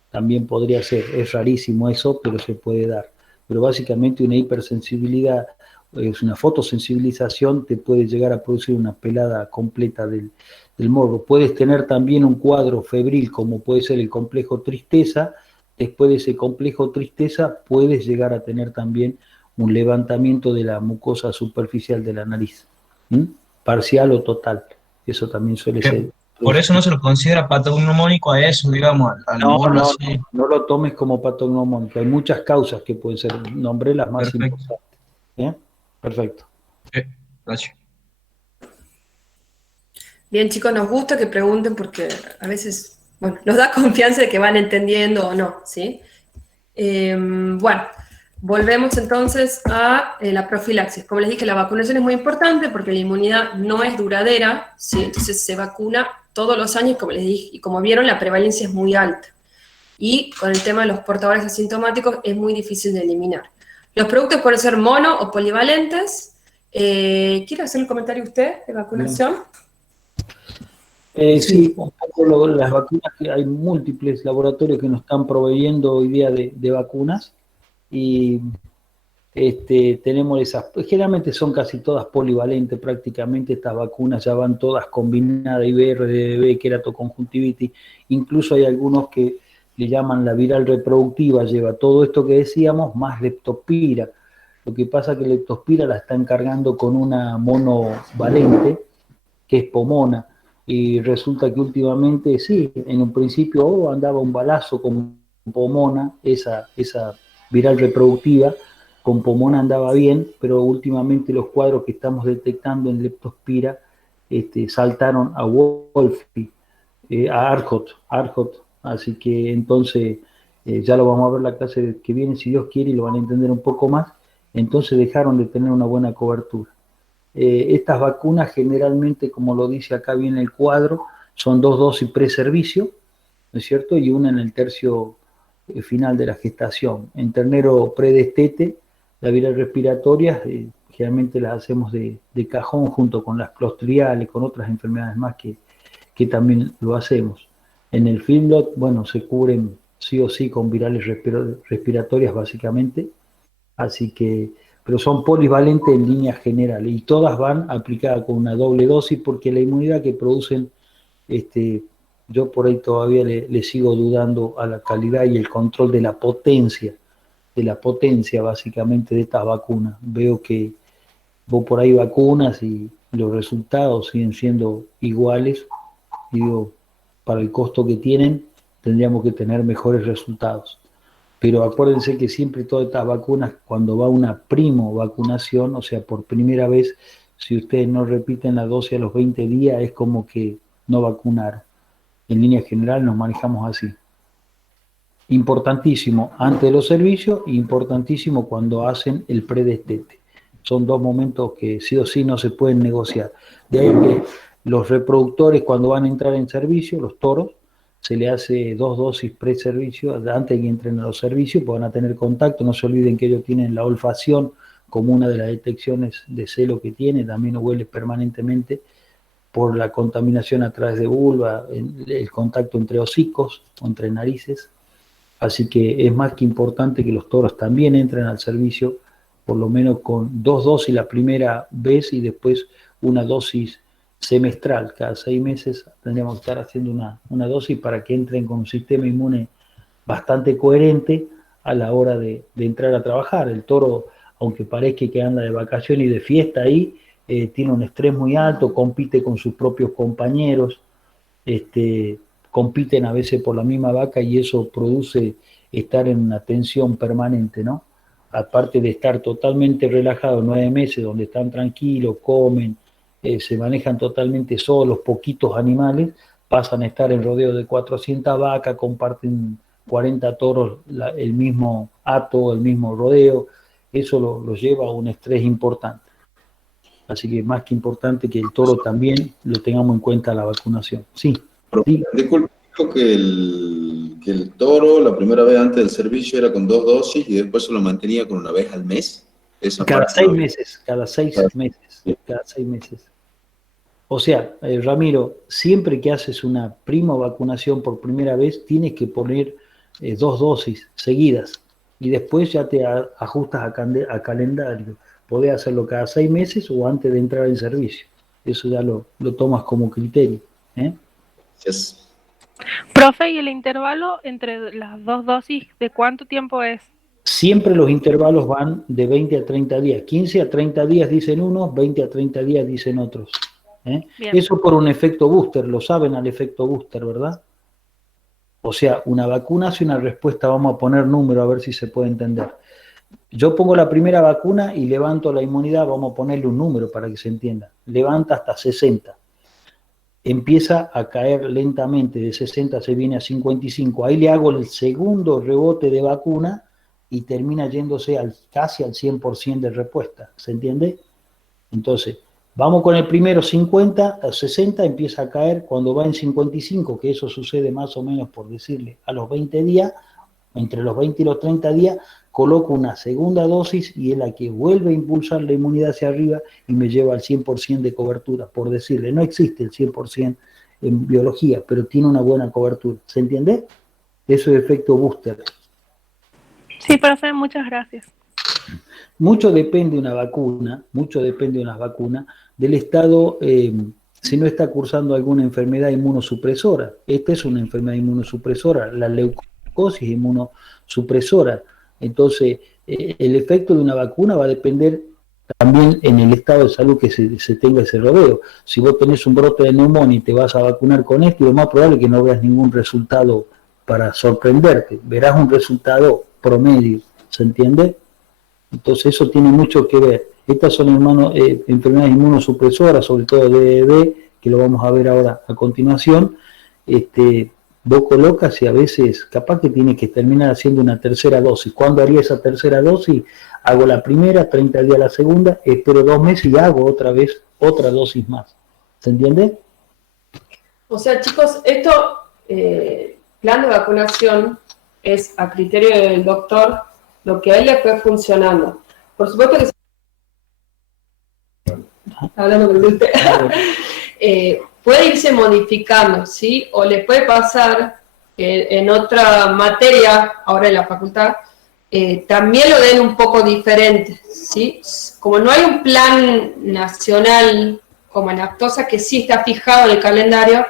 también podría ser. Es rarísimo eso, pero se puede dar. Pero básicamente una hipersensibilidad es una fotosensibilización, te puede llegar a producir una pelada completa del morbo. Puedes tener también un cuadro febril, como puede ser el complejo tristeza. Después de ese complejo tristeza, puedes llegar a tener también un levantamiento de la mucosa superficial de la nariz, parcial o total. Eso también suele ser. Por eso no se lo considera patognomónico a eso, digamos, al No, morro no, así. no lo tomes como patognomónico. Hay muchas causas que pueden ser. Nombré las más Perfecto. importantes. ¿Bien? Perfecto. Gracias. Bien, chicos, nos gusta que pregunten porque a veces, bueno, nos da confianza de que van entendiendo o no, ¿sí? Bueno, volvemos entonces a la profilaxis. Como les dije, la vacunación es muy importante porque la inmunidad no es duradera, ¿sí? Entonces se vacuna todos los años, como les dije, y como vieron, la prevalencia es muy alta. Y con el tema de los portadores asintomáticos es muy difícil de eliminar. Los productos pueden ser mono o polivalentes. ¿Quiere hacer un comentario usted de vacunación? Sí, un poco las vacunas, que hay múltiples laboratorios que nos están proveyendo hoy día de vacunas y tenemos esas, generalmente son casi todas polivalentes, prácticamente estas vacunas ya van todas combinadas, IBR, DBV, queratoconjuntivitis, incluso hay algunos que le llaman la viral reproductiva, lleva todo esto que decíamos, más leptospira. Lo que pasa es que leptospira la están cargando con una monovalente, que es pomona, y resulta que últimamente, sí, en un principio andaba un balazo con pomona, esa viral reproductiva, con pomona andaba bien, pero últimamente los cuadros que estamos detectando en leptospira saltaron a Wolfie, a Arjot, así que entonces ya lo vamos a ver la clase que viene, si Dios quiere, y lo van a entender un poco más. Entonces dejaron de tener una buena cobertura. Estas vacunas generalmente, como lo dice acá bien el cuadro, son 2 dosis preservicio, ¿no es cierto? Y una en el tercio final de la gestación. En ternero predestete, las viral respiratorias, generalmente las hacemos de cajón junto con las clostriales, con otras enfermedades más que también lo hacemos. En el feedlot, bueno, se cubren sí o sí con virales respiratorias básicamente, así que, pero son polivalentes en líneas generales y todas van aplicadas con una doble dosis porque la inmunidad que producen, yo por ahí todavía le sigo dudando a la calidad y el control de la potencia básicamente de estas vacunas. Veo que vos por ahí vacunas y los resultados siguen siendo iguales. Digo, para el costo que tienen, tendríamos que tener mejores resultados. Pero acuérdense que siempre todas estas vacunas, cuando va una primo vacunación, o sea, por primera vez, si ustedes no repiten la dosis a los 20 días, es como que no vacunaron. En línea general nos manejamos así. Importantísimo antes de los servicios, importantísimo cuando hacen el predestete. Son 2 momentos que sí o sí no se pueden negociar. De ahí que los reproductores, cuando van a entrar en servicio, los toros, se le hace 2 dosis pre-servicio antes de que entren a los servicios, pues van a tener contacto. No se olviden que ellos tienen la olfacción como una de las detecciones de celo que tiene, también huele permanentemente por la contaminación a través de vulva, el contacto entre hocicos, entre narices. Así que es más que importante que los toros también entren al servicio, por lo menos con 2 dosis la primera vez y después una dosis semestral. Cada 6 meses tendríamos que estar haciendo una dosis para que entren con un sistema inmune bastante coherente a la hora de entrar a trabajar. El toro, aunque parezca que anda de vacaciones y de fiesta ahí, tiene un estrés muy alto, compite con sus propios compañeros, compiten a veces por la misma vaca y eso produce estar en una tensión permanente, ¿no? Aparte de estar totalmente relajados 9 meses, donde están tranquilos, comen, se manejan totalmente solos, poquitos animales, pasan a estar en rodeo de 400 vacas, comparten 40 toros el mismo hato, el mismo rodeo, eso lo lleva a un estrés importante. Así que más que importante que el toro también lo tengamos en cuenta la vacunación. Sí. Sí. Disculpe, dijo que el toro la primera vez antes del servicio era con 2 dosis y después se lo mantenía con una vez al mes. Cada 6 meses, cada 6 meses. O sea, Ramiro, siempre que haces una primo vacunación por primera vez, tienes que poner 2 dosis seguidas y después ya te ajustas a calendario. podés hacerlo cada 6 meses o antes de entrar en servicio. Eso ya lo tomas como criterio. Yes. Profe, ¿y el intervalo entre las 2 dosis de cuánto tiempo es? Siempre los intervalos van de 20 a 30 días. 15 a 30 días dicen unos, 20 a 30 días dicen otros. Eso por un efecto booster, lo saben al efecto booster, ¿verdad? O sea, una vacuna hace una respuesta, vamos a poner número a ver si se puede entender. Yo pongo la primera vacuna y levanto la inmunidad, vamos a ponerle un número para que se entienda. Levanta hasta 60. Empieza a caer lentamente, de 60 se viene a 55. Ahí le hago el segundo rebote de vacuna y termina yéndose casi al 100% de respuesta. ¿Se entiende? Entonces, vamos con el primero 50, a 60 empieza a caer, cuando va en 55, que eso sucede más o menos, por decirle, a los 20 días, entre los 20 y los 30 días, coloco una segunda dosis y es la que vuelve a impulsar la inmunidad hacia arriba y me lleva al 100% de cobertura, por decirle. No existe el 100% en biología, pero tiene una buena cobertura. ¿Se entiende? Eso es efecto booster. Sí, profe, muchas gracias. Mucho depende de una vacuna, del estado, si no está cursando alguna enfermedad inmunosupresora. Esta es una enfermedad inmunosupresora, la leucosis inmunosupresora. Entonces, el efecto de una vacuna va a depender también en el estado de salud que se tenga ese rodeo. Si vos tenés un brote de neumonía y te vas a vacunar con esto, lo más probable es que no veas ningún resultado para sorprenderte. Verás un resultado promedio, ¿se entiende? Entonces eso tiene mucho que ver. Estas son enfermedades inmunosupresoras, sobre todo DDD, que lo vamos a ver ahora a continuación. Vos colocas y a veces capaz que tienes que terminar haciendo una tercera dosis. ¿Cuándo haría esa tercera dosis? Hago la primera, 30 días la segunda, espero 2 meses y hago otra vez otra dosis más. ¿Se entiende? O sea, chicos, esto, plan de vacunación es a criterio del doctor lo que a él le fue funcionando. Por supuesto que hablando con usted, puede irse modificando, ¿sí? O le puede pasar que en otra materia, ahora en la facultad, también lo den un poco diferente, ¿sí? Como no hay un plan nacional como en Aptosa que sí está fijado en el calendario,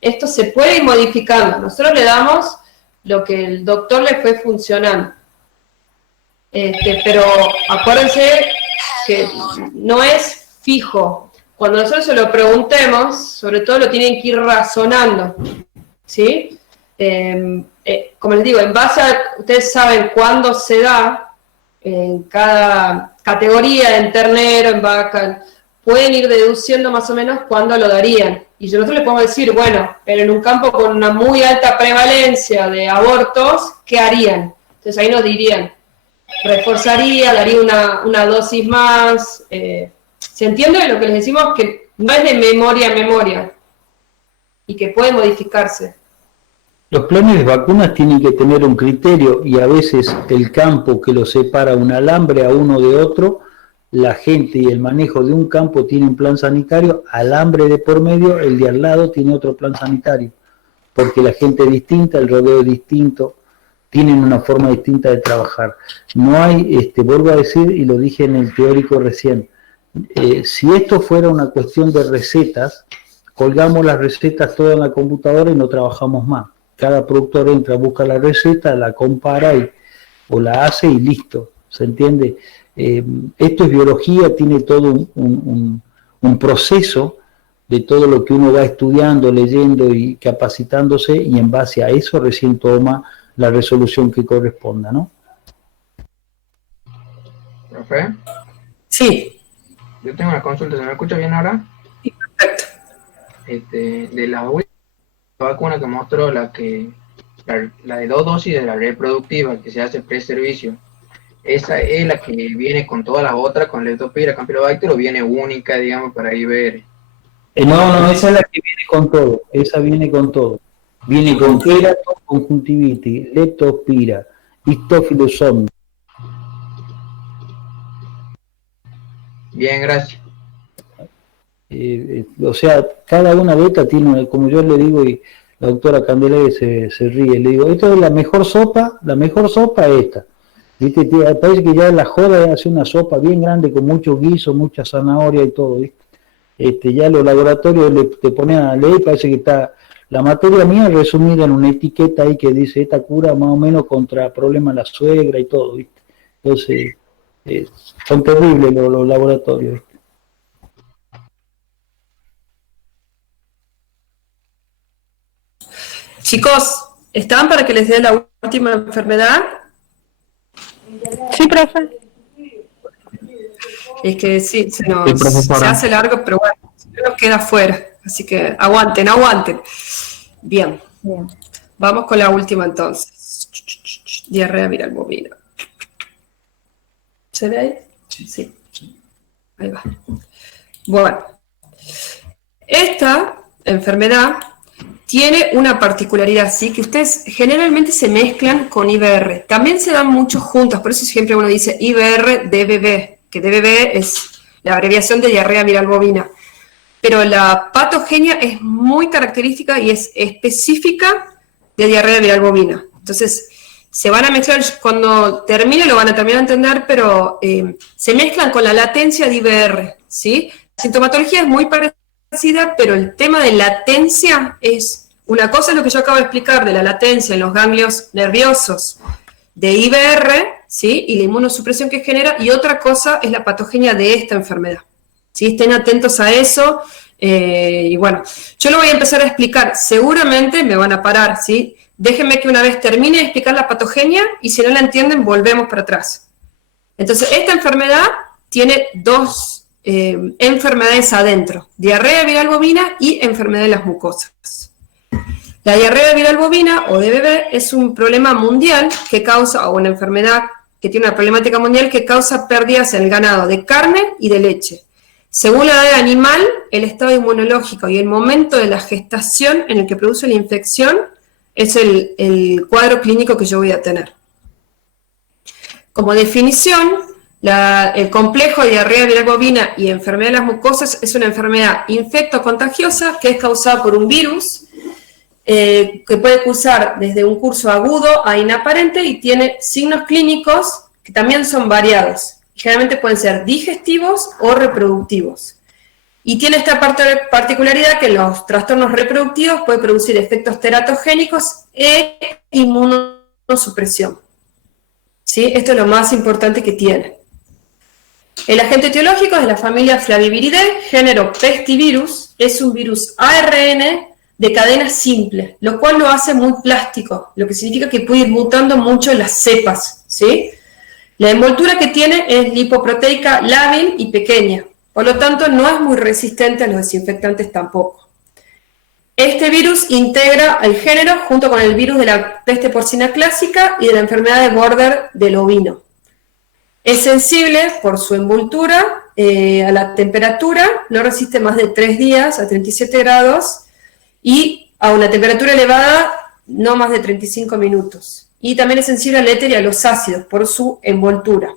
esto se puede ir modificando. Nosotros le damos lo que el doctor le fue funcionando. Pero acuérdense que no es fijo. Cuando nosotros se lo preguntemos, sobre todo lo tienen que ir razonando, ¿sí? Como les digo, en base a, ustedes saben cuándo se da, en cada categoría, en ternero, en vaca, pueden ir deduciendo más o menos cuándo lo darían. Y nosotros les podemos decir, bueno, pero en un campo con una muy alta prevalencia de abortos, ¿qué harían? Entonces ahí nos dirían, reforzaría, daría una dosis más. ¿Se entiende lo que les decimos? Que no es de memoria a memoria y que puede modificarse. Los planes de vacunas tienen que tener un criterio y a veces el campo que lo separa un alambre a uno de otro, la gente y el manejo de un campo tiene un plan sanitario, alambre de por medio, el de al lado tiene otro plan sanitario, porque la gente es distinta, el rodeo es distinto, tienen una forma distinta de trabajar. No hay, vuelvo a decir, y lo dije en el teórico recién, si esto fuera una cuestión de recetas, colgamos las recetas todas en la computadora y no trabajamos más. Cada productor entra, busca la receta, la compara o la hace y listo. ¿Se entiende? Esto es biología, tiene todo un proceso de todo lo que uno va estudiando, leyendo y capacitándose, y en base a eso recién toma la resolución que corresponda, ¿no? ¿Profe? Sí. Yo tengo una consulta, ¿se me escucha bien ahora? Sí, perfecto. De la última vacuna que mostró, la de 2 dosis de la reproductiva que se hace pre-servicio, ¿esa es la que viene con todas las otras, con leptospira, campylobacter, o viene única, digamos, para ahí ver? No, esa es la que viene con todo, esa viene con todo. Viene con querato, conjuntivitis, leptospira, histofilosón. Bien, gracias. O sea, cada una de estas tiene, como yo le digo, y la doctora Candelaria se ríe, le digo, esto es la mejor sopa es esta. ¿Viste? Parece que ya la joda es hacer una sopa bien grande con mucho guiso, mucha zanahoria y todo, ¿viste? Ya los laboratorios te ponen a leer, parece que está la materia mía resumida en una etiqueta ahí que dice esta cura más o menos contra problemas de la suegra y todo, ¿viste? Entonces, son terribles los laboratorios, ¿viste? Chicos, ¿están para que les dé la última enfermedad? Sí, profe. Es que sí, Sí, profesora. se hace largo, pero bueno, nos queda fuera. Así que aguanten. Bien. Vamos con la última entonces. Diarrea viral bovina. ¿Se ve ahí? Sí. Ahí va. Bueno. Esta enfermedad tiene una particularidad, ¿sí? Que ustedes generalmente se mezclan con IBR. También se dan muchos juntos, por eso siempre uno dice IBR-DBV, que DBV es la abreviación de diarrea viral bovina. Pero la patogenia es muy característica y es específica de diarrea viral bovina. Entonces, se van a mezclar, cuando termine lo van a terminar a entender, pero se mezclan con la latencia de IBR, ¿sí? La sintomatología es muy parecida, pero el tema de latencia es, una cosa es lo que yo acabo de explicar de la latencia en los ganglios nerviosos de IBR, ¿sí? Y la inmunosupresión que genera, y otra cosa es la patogenia de esta enfermedad, ¿sí? Estén atentos a eso, y bueno, yo lo voy a empezar a explicar, seguramente me van a parar, ¿sí? Déjenme que una vez termine de explicar la patogenia, y si no la entienden, volvemos para atrás. Entonces, esta enfermedad tiene dos enfermedades adentro, diarrea viral bovina y enfermedad de las mucosas. La diarrea viral bovina, o DBV, es un problema mundial que causa, o una enfermedad que tiene una problemática mundial que causa pérdidas en el ganado de carne y de leche. Según la edad del animal, el estado inmunológico y el momento de la gestación en el que produce la infección es el cuadro clínico que yo voy a tener. Como definición, el complejo de diarrea viral bovina y enfermedad de las mucosas es una enfermedad infectocontagiosa que es causada por un virus que puede cursar desde un curso agudo a inaparente y tiene signos clínicos que también son variados. Generalmente pueden ser digestivos o reproductivos. Y tiene esta particularidad que en los trastornos reproductivos puede producir efectos teratogénicos e inmunosupresión. ¿Sí? Esto es lo más importante que tiene. El agente etiológico es de la familia Flaviviridae, género Pestivirus, es un virus ARN de cadena simple, lo cual lo hace muy plástico, lo que significa que puede ir mutando mucho las cepas, ¿sí? La envoltura que tiene es lipoproteica lábil y pequeña, por lo tanto no es muy resistente a los desinfectantes tampoco. Este virus integra al género junto con el virus de la peste porcina clásica y de la enfermedad de Border del ovino. Es sensible por su envoltura a la temperatura, no resiste más de 3 días a 37 grados y a una temperatura elevada no más de 35 minutos. Y también es sensible al éter y a los ácidos por su envoltura.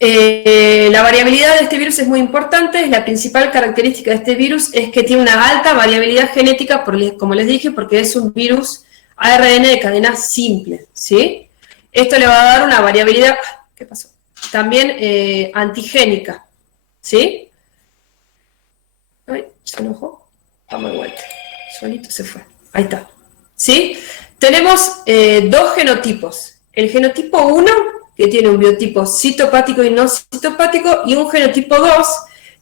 La variabilidad de este virus es muy importante, la principal característica de este virus es que tiene una alta variabilidad genética, como les dije, porque es un virus ARN de cadena simple, ¿sí? Esto le va a dar una variabilidad, ¿qué pasó? También antigénica, ¿sí? Ay, se enojó, vamos de vuelta, solito se fue, ahí está, ¿sí? Tenemos dos genotipos, el genotipo 1, que tiene un biotipo citopático y no citopático, y un genotipo 2,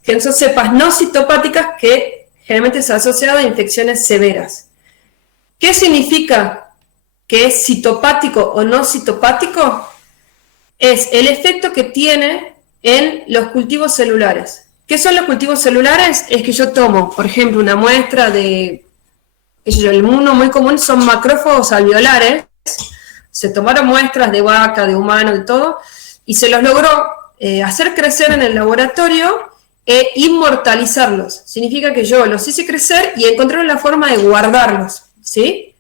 que son cepas no citopáticas que generalmente se asocian a infecciones severas. ¿Qué significa que es citopático o no citopático? Es el efecto que tiene en los cultivos celulares. ¿Qué son los cultivos celulares? Es que yo tomo, por ejemplo, una muestra de, el uno muy común son macrófagos alveolares. Se tomaron muestras de vaca, de humano, de todo, y se los logró hacer crecer en el laboratorio e inmortalizarlos. Significa que yo los hice crecer y encontraron la forma de guardarlos, ¿sí?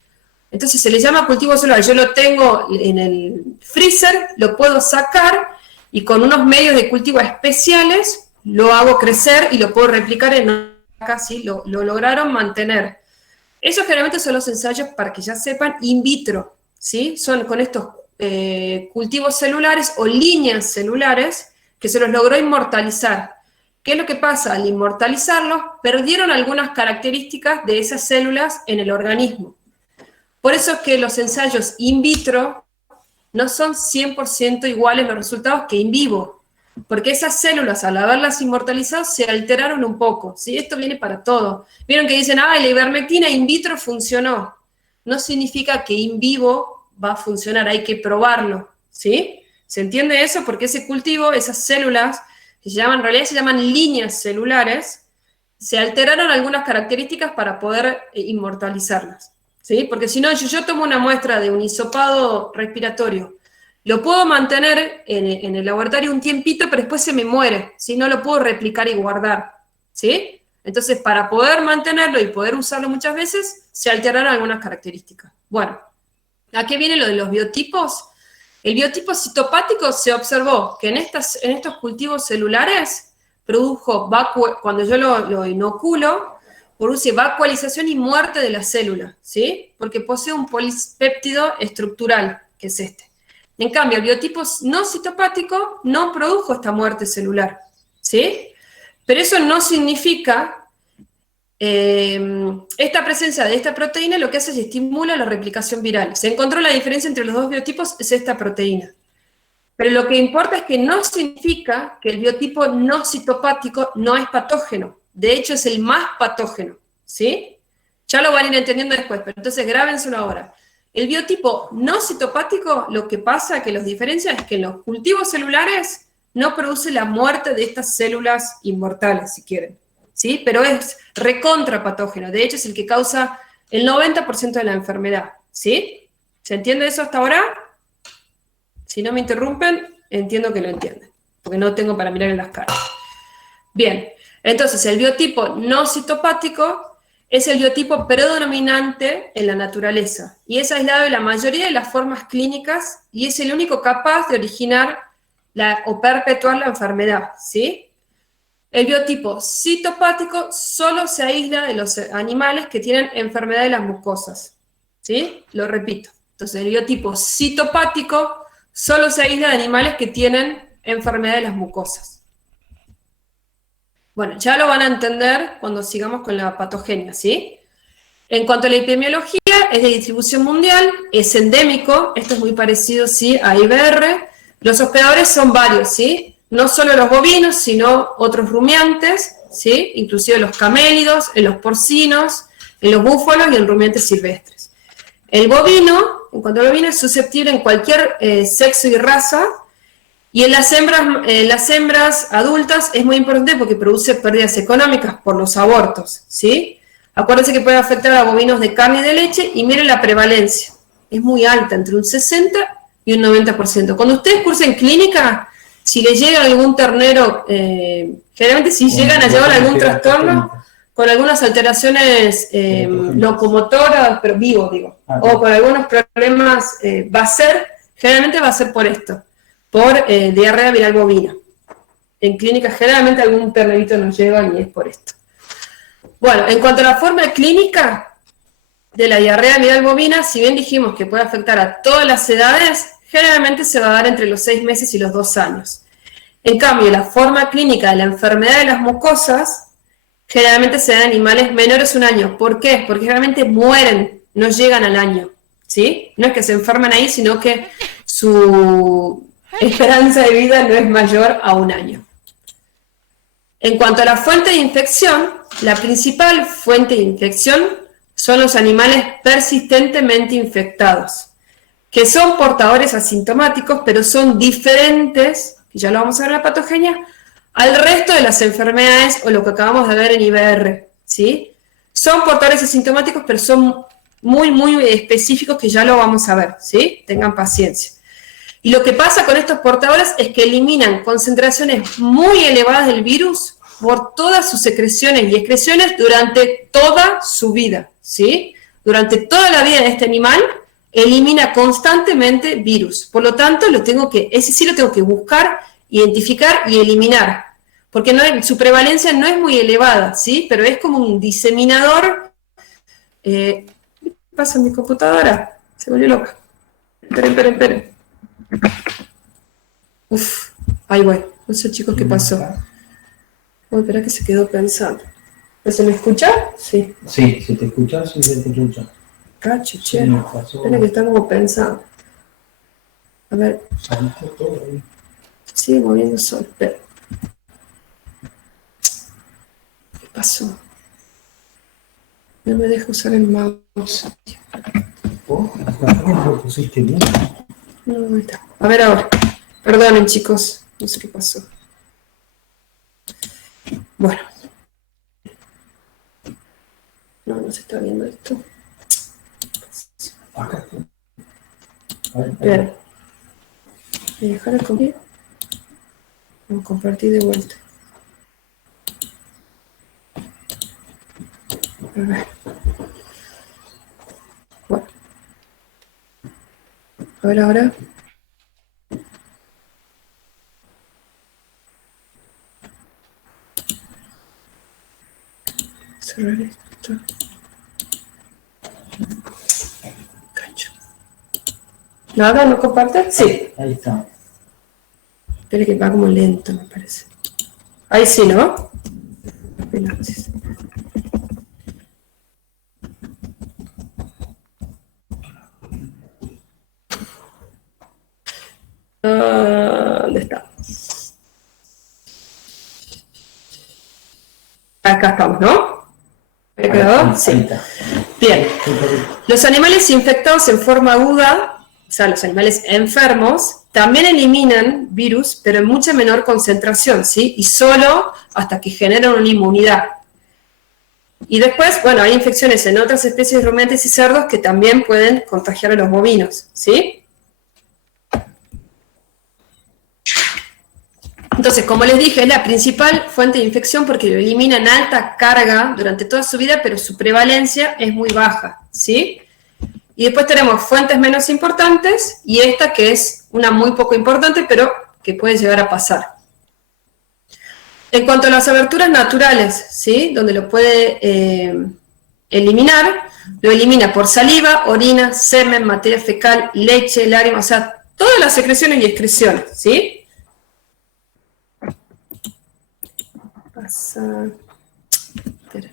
Entonces se le llama cultivo celular. Yo lo tengo en el freezer, lo puedo sacar y con unos medios de cultivo especiales lo hago crecer y lo puedo replicar en vaca, ¿sí? Lo lograron mantener. Esos generalmente son los ensayos, para que ya sepan, in vitro, ¿sí? Son con estos cultivos celulares o líneas celulares que se los logró inmortalizar. ¿Qué es lo que pasa? Al inmortalizarlos, perdieron algunas características de esas células en el organismo. Por eso es que los ensayos in vitro no son 100% iguales los resultados que in vivo, porque esas células, al haberlas inmortalizado, se alteraron un poco, ¿sí? Esto viene para todo. Vieron que dicen, la ivermectina in vitro funcionó. No significa que in vivo va a funcionar, hay que probarlo, ¿sí? ¿Se entiende eso? Porque ese cultivo, esas células, en realidad se llaman líneas celulares, se alteraron algunas características para poder inmortalizarlas, ¿sí? Porque si no, yo tomo una muestra de un hisopado respiratorio, lo puedo mantener en el laboratorio un tiempito, pero después se me muere, ¿sí? No lo puedo replicar y guardar, ¿sí? Entonces, para poder mantenerlo y poder usarlo muchas veces, se alteraron algunas características. Bueno, ¿a qué viene lo de los biotipos? El biotipo citopático se observó que en estos cultivos celulares produjo, cuando yo lo inoculo, produce vacuolización y muerte de la célula, ¿sí? Porque posee un polipéptido estructural, que es este. En cambio, el biotipo no citopático no produjo esta muerte celular, ¿sí? Pero eso no significa, esta presencia de esta proteína lo que hace es estimula la replicación viral. Se encontró la diferencia entre los dos biotipos, es esta proteína. Pero lo que importa es que no significa que el biotipo no citopático no es patógeno. De hecho, es el más patógeno, ¿sí? Ya lo van a ir entendiendo después, pero entonces grábenselo ahora. El biotipo no citopático, lo que pasa, que los diferencia, es que en los cultivos celulares no produce la muerte de estas células inmortales, si quieren, ¿sí? Pero es recontrapatógeno. De hecho, es el que causa el 90% de la enfermedad, ¿sí? ¿Se entiende eso hasta ahora? Si no me interrumpen, entiendo que lo entienden, porque no tengo para mirar en las caras. Bien, entonces el biotipo no citopático es el biotipo predominante en la naturaleza y es aislado de la mayoría de las formas clínicas y es el único capaz de originar o perpetuar la enfermedad, ¿sí? El biotipo citopático solo se aísla de los animales que tienen enfermedad de las mucosas, ¿sí? Lo repito. Entonces, el biotipo citopático solo se aísla de animales que tienen enfermedad de las mucosas. Bueno, ya lo van a entender cuando sigamos con la patogenia, ¿sí? En cuanto a la epidemiología, es de distribución mundial, es endémico, esto es muy parecido, ¿sí?, a IBR. Los hospedadores son varios, ¿sí? No solo los bovinos, sino otros rumiantes, ¿sí? Inclusive los camélidos, en los porcinos, en los búfalos y en rumiantes silvestres. El bovino, en cuanto al bovino, es susceptible en cualquier sexo y raza, y en las hembras adultas es muy importante porque produce pérdidas económicas por los abortos, ¿sí? Acuérdense que puede afectar a bovinos de carne y de leche, y miren la prevalencia. Es muy alta, entre un 60 y un 90%. Cuando ustedes cursen clínica, si les llega algún ternero, generalmente si llegan a llevar algún trastorno, con algunas alteraciones locomotoras, pero vivo, digo, o con algunos problemas, generalmente va a ser por esto, por diarrea viral bovina. En clínica generalmente algún ternerito nos lleva y es por esto. Bueno, en cuanto a la forma clínica de la diarrea viral bovina, si bien dijimos que puede afectar a todas las edades, generalmente se va a dar entre los 6 meses y los 2 años. En cambio, la forma clínica de la enfermedad de las mucosas generalmente se da en animales menores de 1 año. ¿Por qué? Porque generalmente mueren, no llegan al año, ¿sí? No es que se enferman ahí, sino que su esperanza de vida no es mayor a 1 año. En cuanto a la fuente de infección, la principal fuente de infección son los animales persistentemente infectados, que son portadores asintomáticos, pero son diferentes, y ya lo vamos a ver en la patogenia, al resto de las enfermedades o lo que acabamos de ver en IBR, ¿sí? Son portadores asintomáticos, pero son muy, muy específicos, que ya lo vamos a ver, ¿sí? Tengan paciencia. Y lo que pasa con estos portadores es que eliminan concentraciones muy elevadas del virus por todas sus secreciones y excreciones durante toda su vida, ¿sí? Durante toda la vida de este animal, elimina constantemente virus. Por lo tanto, ese sí lo tengo que buscar, identificar y eliminar. Porque su prevalencia no es muy elevada, ¿sí? Pero es como un diseminador. ¿Qué pasa en mi computadora? Se volvió loca. Esperen. Uf, ahí voy. No sé, chicos, qué pasó. Voy a esperar que se quedó pensando. ¿Se me escucha? Sí. Sí, si te escuchas, sí se te escucha. Cacho, Sí, che. me pasó. Espera que está como pensando. A ver, Saliste todo ahí. sigue moviendo solo. Espera. ¿Qué pasó? No me deja usar el mouse. ¿Vos? ¿También lo pusiste bien? No, ahí está. A ver ahora. Perdonen, chicos. No sé qué pasó. Bueno. No, no se está viendo esto. Acá. Espera. ¿Me dejaron compartir? Vamos a compartir de vuelta. A ver. Bueno. A ver ahora. Cerrar esto. Cacho. ¿Nada? ¿No comparte? Sí. Ahí está. Espera que va como lento, me parece. Ahí sí, ¿no? Gracias. ¿Dónde está? Acá estamos, ¿no? ¿Me he quedado? Sí. Bien. Los animales infectados en forma aguda, o sea, los animales enfermos, también eliminan virus, pero en mucha menor concentración, ¿sí? Y solo hasta que generan una inmunidad. Y después, bueno, hay infecciones en otras especies de rumiantes y cerdos que también pueden contagiar a los bovinos, ¿sí? Entonces, como les dije, es la principal fuente de infección porque lo elimina en alta carga durante toda su vida, pero su prevalencia es muy baja, ¿sí? Y después tenemos fuentes menos importantes y esta que es una muy poco importante, pero que puede llegar a pasar. En cuanto a las aberturas naturales, ¿sí? Donde lo puede eliminar, lo elimina por saliva, orina, semen, materia fecal, leche, lágrimas, o sea, todas las secreciones y excreciones, ¿sí? Espera.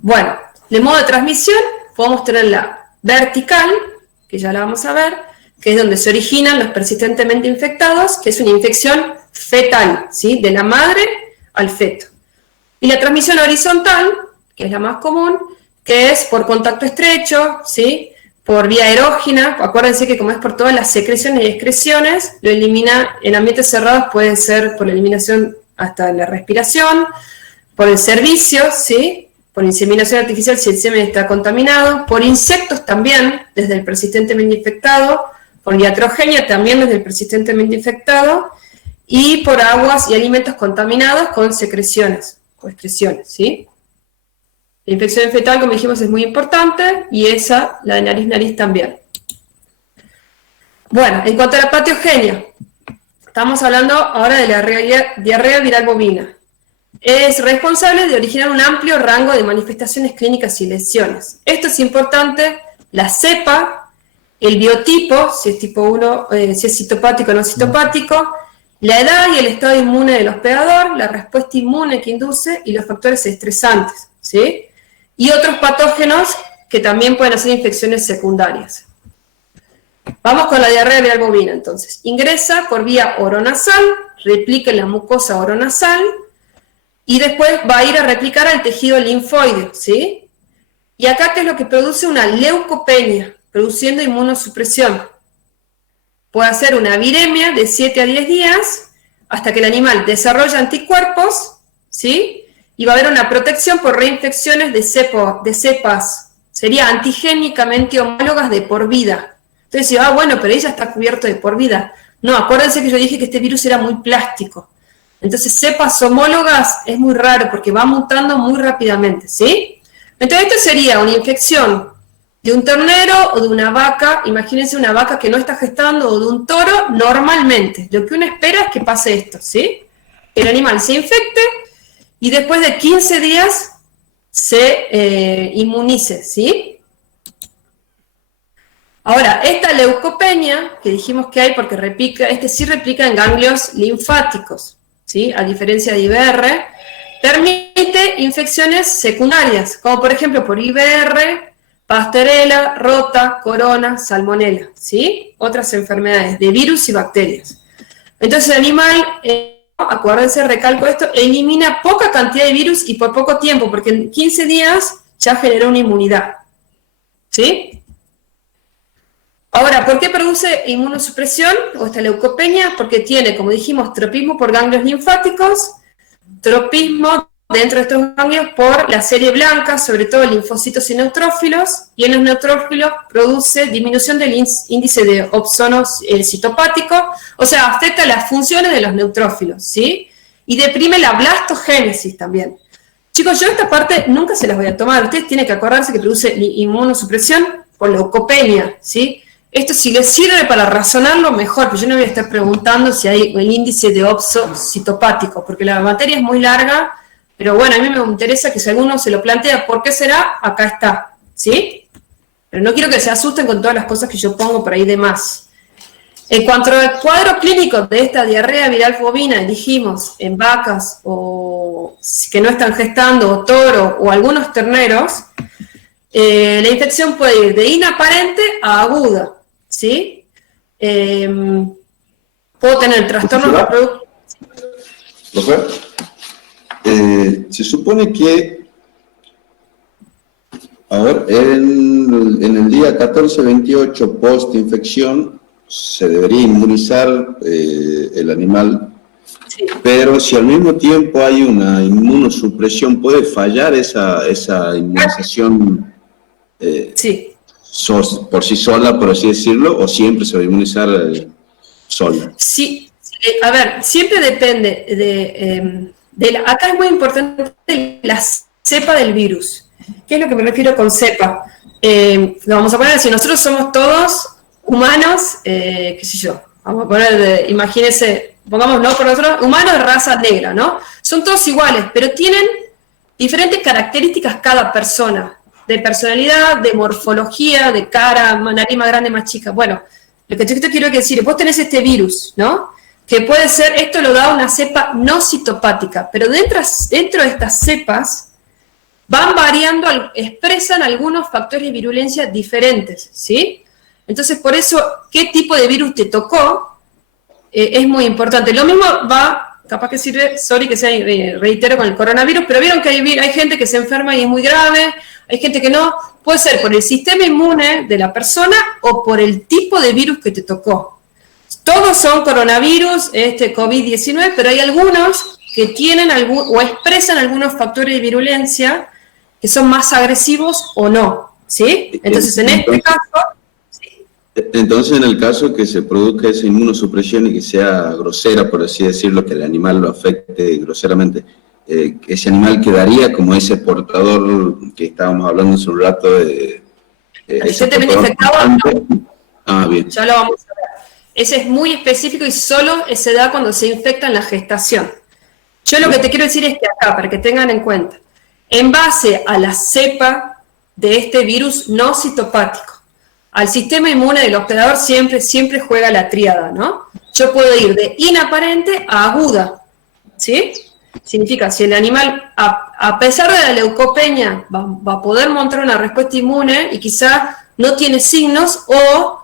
Bueno, de modo de transmisión podemos tener la vertical, que ya la vamos a ver, que es donde se originan los persistentemente infectados, que es una infección fetal, ¿sí? De la madre al feto. Y la transmisión horizontal, que es la más común, que es por contacto estrecho, ¿sí? Por vía erógena. Acuérdense que como es por todas las secreciones y excreciones, lo elimina en ambientes cerrados, puede ser por la eliminación hasta la respiración, por el servicio, ¿sí? Por inseminación artificial si el semen está contaminado, por insectos también, desde el persistentemente infectado, por iatrogenia también desde el persistentemente infectado, y por aguas y alimentos contaminados con secreciones o excreciones, ¿sí? La infección fetal, como dijimos, es muy importante, y esa, la de nariz-nariz también. Bueno, en cuanto a la patogenia, estamos hablando ahora de la diarrea viral bovina. Es responsable de originar un amplio rango de manifestaciones clínicas y lesiones. Esto es importante, la cepa, el biotipo, si es tipo 1, si es citopático o no citopático, la edad y el estado inmune del hospedador, la respuesta inmune que induce y los factores estresantes, ¿sí? Y otros patógenos que también pueden hacer infecciones secundarias. Vamos con la diarrea viral bovina, entonces. Ingresa por vía oronasal, replica en la mucosa oronasal, y después va a ir a replicar al tejido linfoide, ¿sí? Y acá, ¿qué es lo que produce? Una leucopenia, produciendo inmunosupresión. Puede hacer una viremia de 7 a 10 días, hasta que el animal desarrolla anticuerpos, ¿sí? Y va a haber una protección por reinfecciones de cepas, sería antigénicamente homólogas de por vida. Entonces, bueno, pero ella está cubierto de por vida. No, acuérdense que yo dije que este virus era muy plástico. Entonces, cepas homólogas es muy raro porque va mutando muy rápidamente, ¿sí? Entonces, esto sería una infección de un ternero o de una vaca. Imagínense una vaca que no está gestando, o de un toro normalmente. Lo que uno espera es que pase esto, ¿sí? El animal se infecte y después de 15 días se inmunice, ¿sí? Ahora, esta leucopenia, que dijimos que hay porque replica, sí replica en ganglios linfáticos, ¿sí? A diferencia de IBR, permite infecciones secundarias, como por ejemplo por IBR, Pasteurella, Rota, Corona, Salmonella, ¿sí? Otras enfermedades de virus y bacterias. Entonces el animal, acuérdense, recalco esto, elimina poca cantidad de virus y por poco tiempo, porque en 15 días ya generó una inmunidad, ¿sí? Ahora, ¿por qué produce inmunosupresión o esta leucopenia? Porque tiene, como dijimos, tropismo por ganglios linfáticos, tropismo dentro de estos ganglios por la serie blanca, sobre todo linfocitos y neutrófilos, y en los neutrófilos produce disminución del índice de opsono citopático, o sea, afecta las funciones de los neutrófilos, ¿sí? Y deprime la blastogénesis también. Chicos, yo esta parte nunca se las voy a tomar, ustedes tienen que acordarse que produce inmunosupresión por leucopenia, ¿sí? Esto si les sirve para razonarlo, mejor, pero yo no voy a estar preguntando si hay el índice de opso citopático, porque la materia es muy larga, pero bueno, a mí me interesa que si alguno se lo plantea, ¿por qué será? Acá está, ¿sí? Pero no quiero que se asusten con todas las cosas que yo pongo por ahí de más. En cuanto al cuadro clínico de esta diarrea viral bovina, dijimos, en vacas o que no están gestando, o toro, o algunos terneros, la infección puede ir de inaparente a aguda, ¿sí? Puedo tener trastornos reproductivos. ¿Profe? Se supone que, a ver, en el día 14-28 post-infección se debería inmunizar el animal, Sí. pero si al mismo tiempo hay una inmunosupresión, ¿puede fallar esa inmunización Sí. por sí sola, por así decirlo, o siempre se va a inmunizar sola? Sí, a ver, siempre depende acá es muy importante la cepa del virus. ¿Qué es lo que me refiero con cepa? Lo vamos a poner así, nosotros somos todos humanos, qué sé yo, vamos a poner, imagínense, pongámoslo por nosotros, humanos de raza negra, ¿no? Son todos iguales, pero tienen diferentes características cada persona, de personalidad, de morfología, de cara, nariz más grande, más chica. Bueno, lo que yo te quiero decir, vos tenés este virus, ¿no? Que puede ser, esto lo da una cepa no citopática, pero dentro de estas cepas van variando, expresan algunos factores de virulencia diferentes, ¿sí? Entonces, por eso, ¿qué tipo de virus te tocó? Es muy importante. Lo mismo va, capaz que sirve, sorry que sea reitero con el coronavirus, pero vieron que hay gente que se enferma y es muy grave, hay gente que no, puede ser por el sistema inmune de la persona o por el tipo de virus que te tocó. Todos son coronavirus, COVID-19, pero hay algunos que tienen o expresan algunos factores de virulencia que son más agresivos o no, ¿sí? Entonces, en este caso... Entonces, en el caso que se produzca esa inmunosupresión y que sea grosera, por así decirlo, que el animal lo afecte groseramente, ese animal quedaría como ese portador que estábamos hablando hace un rato de... Recientemente infectado. Ah, bien. Ya lo vamos a ver. Ese es muy específico y solo se da cuando se infecta en la gestación. Yo lo que te quiero decir es que acá, para que tengan en cuenta, en base a la cepa de este virus no citopático, al sistema inmune del hospedador siempre juega la tríada, ¿no? Yo puedo ir de inaparente a aguda, ¿sí? Significa, si el animal, a pesar de la leucopenia, va a poder mostrar una respuesta inmune y quizá no tiene signos o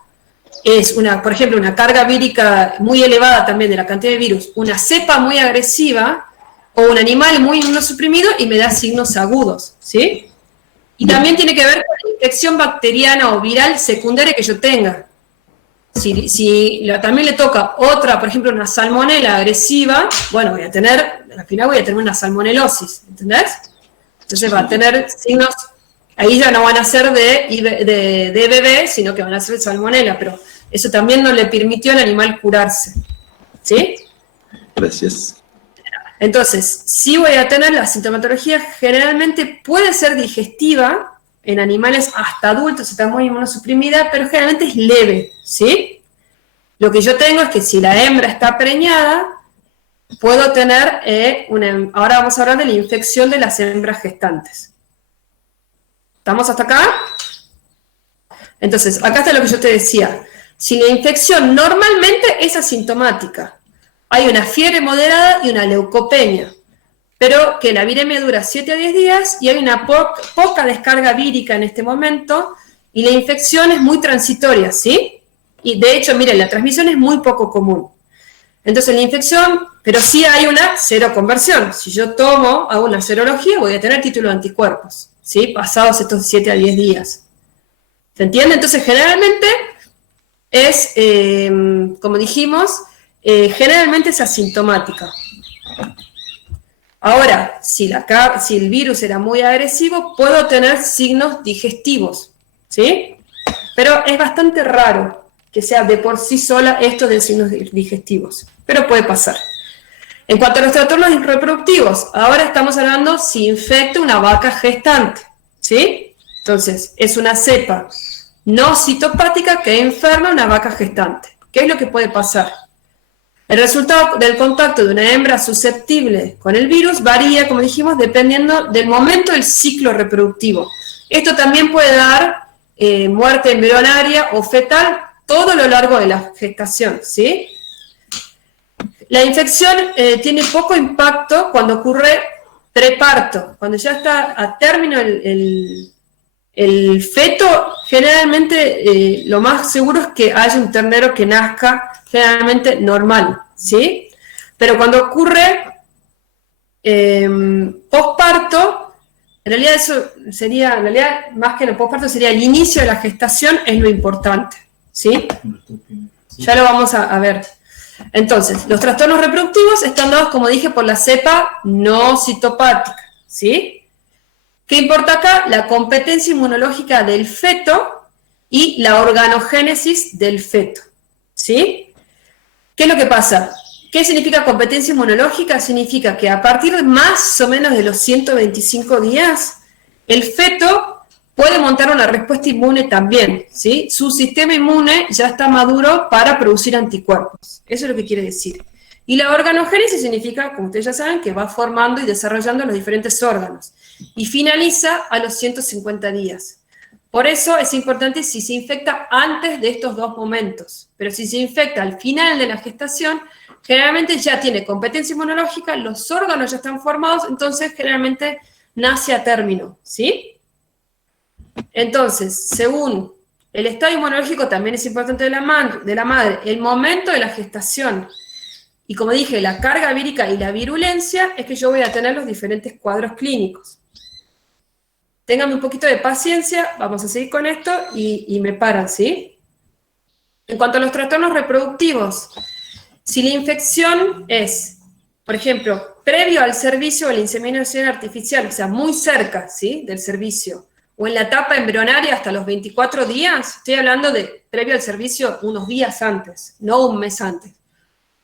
es, por ejemplo, una carga vírica muy elevada también de la cantidad de virus, una cepa muy agresiva o un animal muy inmunosuprimido y me da signos agudos, ¿sí? Y también tiene que ver con la infección bacteriana o viral secundaria que yo tenga. Si también le toca otra, por ejemplo, una salmonela agresiva, bueno, al final voy a tener una salmonelosis, ¿entendés? Entonces va a tener signos, ahí ya no van a ser de bebé, sino que van a ser de salmonela, pero eso también no le permitió al animal curarse, ¿sí? Gracias. Entonces, sí voy a tener la sintomatología, generalmente puede ser digestiva, en animales hasta adultos está muy inmunosuprimida, pero generalmente es leve, ¿sí? Lo que yo tengo es que si la hembra está preñada, puedo tener ahora vamos a hablar de la infección de las hembras gestantes. ¿Estamos hasta acá? Entonces, acá está lo que yo te decía. Si la infección normalmente es asintomática, hay una fiebre moderada y una leucopenia, pero que la viremia dura 7 a 10 días y hay una poca descarga vírica en este momento y la infección es muy transitoria, ¿sí? Y de hecho, miren, la transmisión es muy poco común. Entonces la infección, pero sí hay una seroconversión. Si yo hago una serología, voy a tener título de anticuerpos, ¿sí? Pasados estos 7 a 10 días. ¿Se entiende? Entonces generalmente es, como dijimos, generalmente es asintomática. Ahora, si el virus era muy agresivo, puedo tener signos digestivos, ¿sí? Pero es bastante raro que sea de por sí sola esto de signos digestivos, pero puede pasar. En cuanto a los trastornos reproductivos, ahora estamos hablando si infecta una vaca gestante, ¿sí? Entonces, es una cepa no citopática que enferma a una vaca gestante. ¿Qué es lo que puede pasar? El resultado del contacto de una hembra susceptible con el virus varía, como dijimos, dependiendo del momento del ciclo reproductivo. Esto también puede dar muerte embrionaria o fetal todo lo largo de la gestación, ¿sí? La infección tiene poco impacto cuando ocurre preparto. Cuando ya está a término el feto, generalmente lo más seguro es que haya un ternero que nazca generalmente normal, ¿sí? Pero cuando ocurre posparto, en realidad eso sería, más que el posparto, sería el inicio de la gestación, es lo importante, ¿sí? Ya lo vamos a ver. Entonces, los trastornos reproductivos están dados, como dije, por la cepa no citopática, ¿sí? ¿Qué importa acá? La competencia inmunológica del feto y la organogénesis del feto, ¿sí? ¿Qué es lo que pasa? ¿Qué significa competencia inmunológica? Significa que a partir de más o menos de los 125 días, el feto puede montar una respuesta inmune también, ¿sí? Su sistema inmune ya está maduro para producir anticuerpos. Eso es lo que quiere decir. Y la organogénesis significa, como ustedes ya saben, que va formando y desarrollando los diferentes órganos. Y finaliza a los 150 días. Por eso es importante si se infecta antes de estos dos momentos. Pero si se infecta al final de la gestación, generalmente ya tiene competencia inmunológica, los órganos ya están formados, entonces generalmente nace a término, ¿sí? Entonces, según el estado inmunológico, también es importante de la madre, el momento de la gestación. Y como dije, la carga vírica y la virulencia es que yo voy a tener los diferentes cuadros clínicos. Ténganme un poquito de paciencia, vamos a seguir con esto y me paran, ¿sí? En cuanto a los trastornos reproductivos, si la infección es, por ejemplo, previo al servicio o la inseminación artificial, o sea, muy cerca, ¿sí?, del servicio, o en la etapa embrionaria hasta los 24 días, estoy hablando de previo al servicio unos días antes, no un mes antes,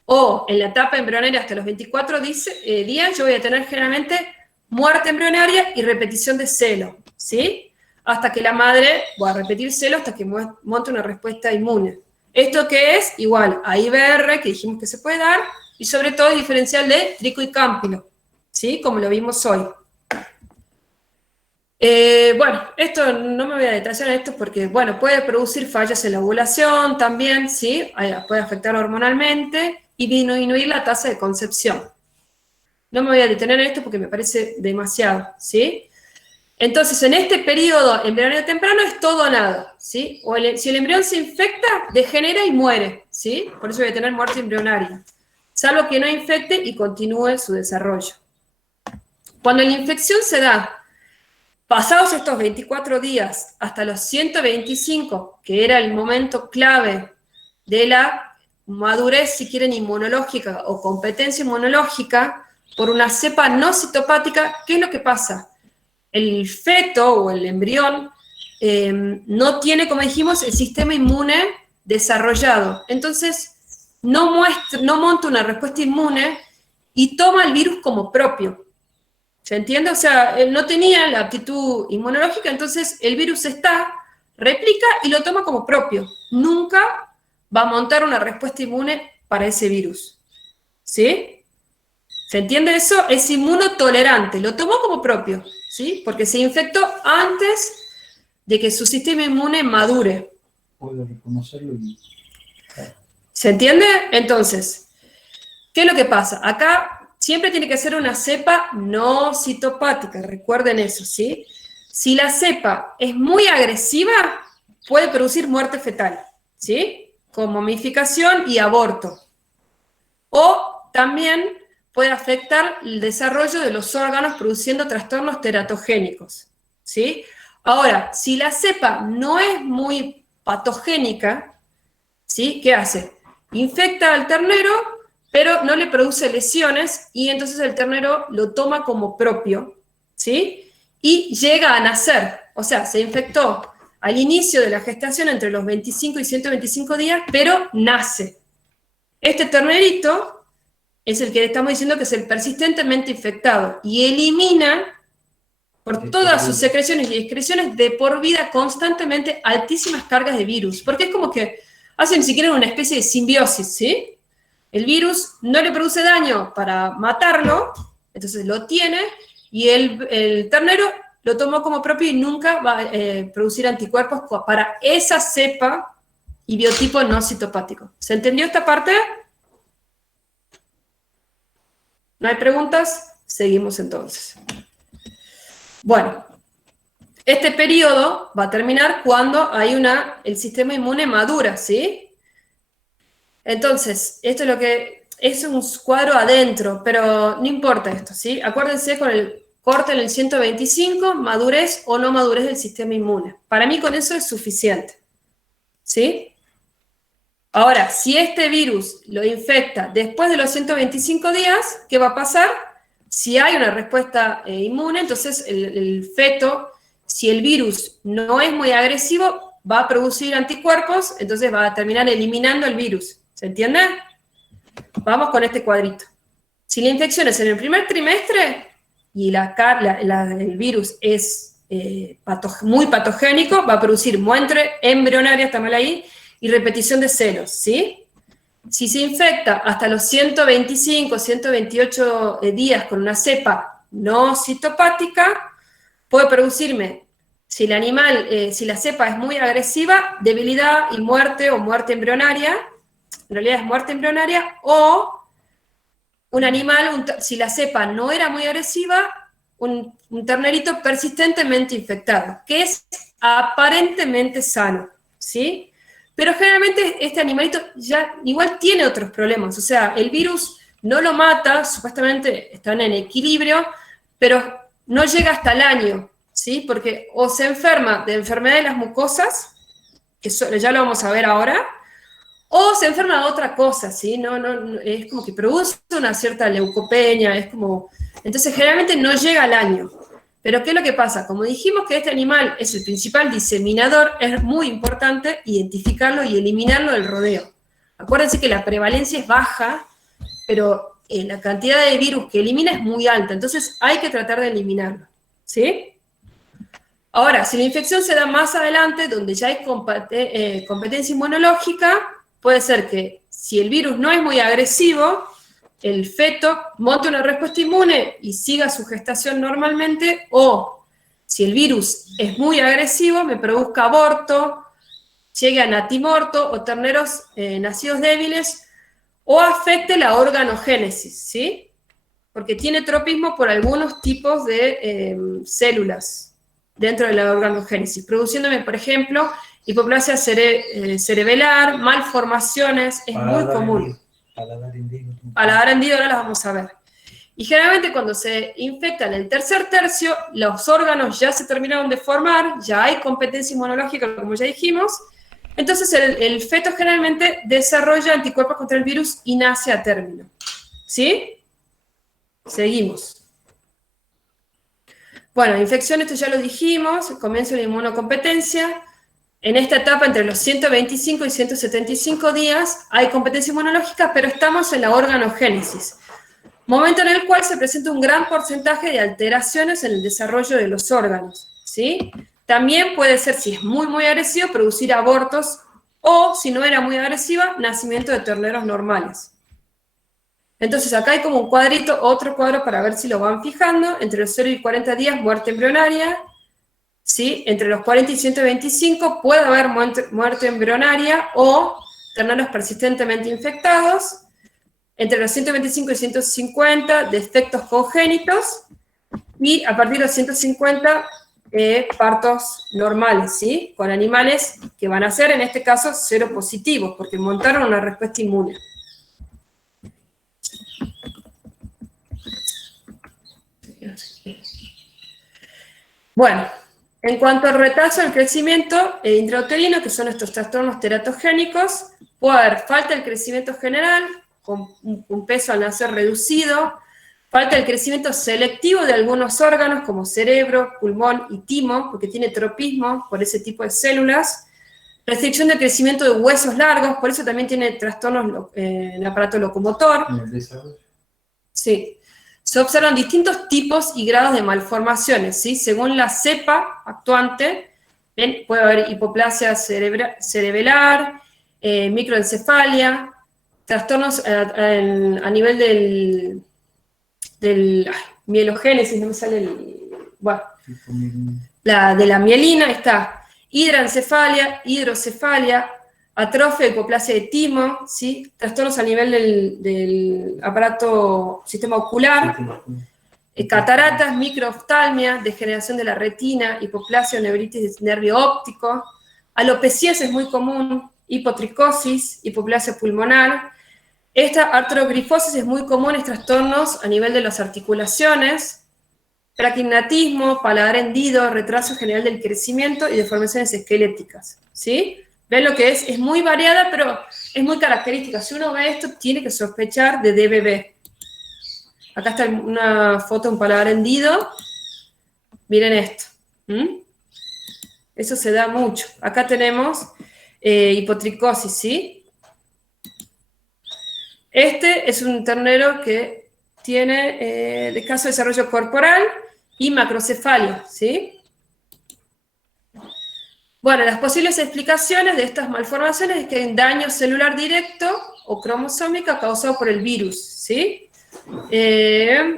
o en la etapa embrionaria hasta los 24 días, yo voy a tener generalmente muerte embrionaria y repetición de celo, ¿sí? Hasta que la madre va a repetir celo hasta que monte una respuesta inmune. ¿Esto qué es? Igual a IBR, que dijimos que se puede dar, y sobre todo diferencial de trico y cámpilo, ¿sí? Como lo vimos hoy. Bueno, esto no me voy a detallar en esto porque, bueno, puede producir fallas en la ovulación también, ¿sí? Puede afectar hormonalmente y disminuir la tasa de concepción. No me voy a detener en esto porque me parece demasiado, ¿sí? Entonces, en este periodo embrionario temprano es todo o nada, ¿sí? Si el embrión se infecta, degenera y muere, ¿sí? Por eso voy a tener muerte embrionaria. Salvo que no infecte y continúe su desarrollo. Cuando la infección se da, pasados estos 24 días hasta los 125, que era el momento clave de la madurez, si quieren, inmunológica o competencia inmunológica, por una cepa no citopática, ¿qué es lo que pasa? El feto o el embrión no tiene, como dijimos, el sistema inmune desarrollado. Entonces, no monta una respuesta inmune y toma el virus como propio. ¿Se entiende? O sea, él no tenía la aptitud inmunológica, entonces el virus replica y lo toma como propio. Nunca va a montar una respuesta inmune para ese virus. ¿Sí? ¿Se entiende eso? Es inmunotolerante, lo tomó como propio, ¿sí? Porque se infectó antes de que su sistema inmune madure. Puedo reconocerlo y... ¿Se entiende? Entonces, ¿qué es lo que pasa? Acá siempre tiene que ser una cepa no citopática, recuerden eso, ¿sí? Si la cepa es muy agresiva, puede producir muerte fetal, ¿sí? Con momificación y aborto. O también puede afectar el desarrollo de los órganos produciendo trastornos teratogénicos, ¿sí? Ahora, si la cepa no es muy patogénica, ¿sí? ¿Qué hace? Infecta al ternero, pero no le produce lesiones y entonces el ternero lo toma como propio, ¿sí? Y llega a nacer, o sea, se infectó al inicio de la gestación entre los 25 y 125 días, pero nace. Este ternerito es el que le estamos diciendo que es el persistentemente infectado y elimina por todas sus secreciones y excreciones de por vida constantemente altísimas cargas de virus, porque es como que hacen ni siquiera una especie de simbiosis, ¿sí? El virus no le produce daño para matarlo, entonces lo tiene, y el ternero lo tomó como propio y nunca va a producir anticuerpos para esa cepa y biotipo no citopático. ¿Se entendió esta parte? ¿No hay preguntas? Seguimos entonces. Bueno, este periodo va a terminar cuando hay el sistema inmune madura, ¿sí? Entonces, esto es lo que es un cuadro adentro, pero no importa esto, ¿sí? Acuérdense con el corte en el 125, madurez o no madurez del sistema inmune. Para mí con eso es suficiente, ¿sí? Ahora, si este virus lo infecta después de los 125 días, ¿qué va a pasar? Si hay una respuesta inmune, entonces el feto, si el virus no es muy agresivo, va a producir anticuerpos, entonces va a terminar eliminando el virus. ¿Se entiende? Vamos con este cuadrito. Si la infección es en el primer trimestre y el virus es muy patogénico, va a producir muerte embrionaria, está mal ahí, y repetición de celos, ¿sí? Si se infecta hasta los 125, 128 días con una cepa no citopática, puede producirme, si la cepa es muy agresiva, debilidad y muerte o muerte embrionaria, en realidad es muerte embrionaria, o un animal, si la cepa no era muy agresiva, un ternerito persistentemente infectado, que es aparentemente sano, ¿sí? Pero generalmente este animalito ya igual tiene otros problemas, o sea, el virus no lo mata, supuestamente están en equilibrio, pero no llega hasta el año, ¿sí? Porque o se enferma de enfermedad de las mucosas, que ya lo vamos a ver ahora, o se enferma de otra cosa, ¿sí? No, es como que produce una cierta leucopenia, es como... Entonces generalmente no llega al año. Pero ¿qué es lo que pasa? Como dijimos que este animal es el principal diseminador, es muy importante identificarlo y eliminarlo del rodeo. Acuérdense que la prevalencia es baja, pero la cantidad de virus que elimina es muy alta, entonces hay que tratar de eliminarlo, ¿sí? Ahora, si la infección se da más adelante, donde ya hay competencia inmunológica, puede ser que si el virus no es muy agresivo, el feto monte una respuesta inmune y siga su gestación normalmente, o si el virus es muy agresivo, me produzca aborto, llegue a natimorto o terneros nacidos débiles, o afecte la organogénesis, ¿sí? Porque tiene tropismo por algunos tipos de células dentro de la organogénesis, produciéndome, por ejemplo, hipoplasia cerebelar, malformaciones, es muy común. Paladar hendido ahora las vamos a ver. Y generalmente cuando se infecta en el tercer tercio, los órganos ya se terminaron de formar, ya hay competencia inmunológica, como ya dijimos, entonces el feto generalmente desarrolla anticuerpos contra el virus y nace a término. ¿Sí? Seguimos. Bueno, infección, esto ya lo dijimos, comienzo de la inmunocompetencia. En esta etapa, entre los 125 y 175 días, hay competencia inmunológica, pero estamos en la organogénesis, momento en el cual se presenta un gran porcentaje de alteraciones en el desarrollo de los órganos, ¿sí? También puede ser, si es muy, muy agresivo, producir abortos, o, si no era muy agresiva, nacimiento de terneros normales. Entonces, acá hay como un cuadrito, otro cuadro para ver si lo van fijando, entre los 0 y 40 días, muerte embrionaria, ¿sí? Entre los 40 y 125 puede haber muerte embrionaria o terneros persistentemente infectados. Entre los 125 y 150, defectos congénitos. Y a partir de los 150, partos normales, ¿sí? Con animales que van a ser, en este caso, seropositivos, porque montaron una respuesta inmune. Bueno, en cuanto al retraso del crecimiento intrauterino, que son estos trastornos teratogénicos, puede haber falta del crecimiento general, con un peso al nacer reducido, falta del crecimiento selectivo de algunos órganos, como cerebro, pulmón y timo, porque tiene tropismo por ese tipo de células, restricción del crecimiento de huesos largos, por eso también tiene trastornos en el aparato locomotor. ¿En el desarrollo? Sí. Se observan distintos tipos y grados de malformaciones, ¿sí? Según la cepa actuante, ¿ven? Puede haber hipoplasia cerebelar, microencefalia, trastornos a nivel del mielogénesis, no me sale el... Bueno, de la mielina está hidrancefalia, hidrocefalia, atrofia, hipoplasia de timo, ¿sí? Trastornos a nivel del aparato, sistema ocular, cataratas, microoftalmia, degeneración de la retina, hipoplasia o neuritis de nervio óptico, alopecia es muy común, hipotricosis, hipoplasia pulmonar. Esta artrogrifosis es muy común en trastornos a nivel de las articulaciones, praquignatismo, paladar hendido, retraso general del crecimiento y deformaciones esqueléticas, ¿sí? ¿Ven lo que es? Es muy variada, pero es muy característica. Si uno ve esto, tiene que sospechar de DBB. Acá está una foto de un paladar hendido. Miren esto. Eso se da mucho. Acá tenemos hipotricosis, ¿sí? Este es un ternero que tiene escaso desarrollo corporal y macrocefalia, ¿sí? Bueno, las posibles explicaciones de estas malformaciones es que hay un daño celular directo o cromosómico causado por el virus, ¿sí?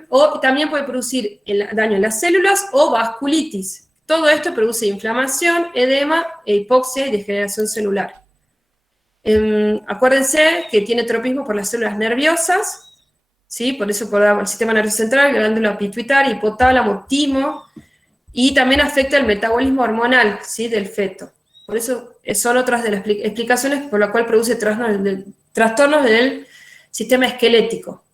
O también puede producir daño en las células o vasculitis. Todo esto produce inflamación, edema, hipoxia y degeneración celular. Acuérdense que tiene tropismo por las células nerviosas, ¿sí? Por eso por el sistema nervioso central, glándula pituitaria, hipotálamo, timo, y también afecta el metabolismo hormonal, ¿sí? Del feto. Por eso son otras de las explicaciones por las cuales produce trastornos del sistema esquelético.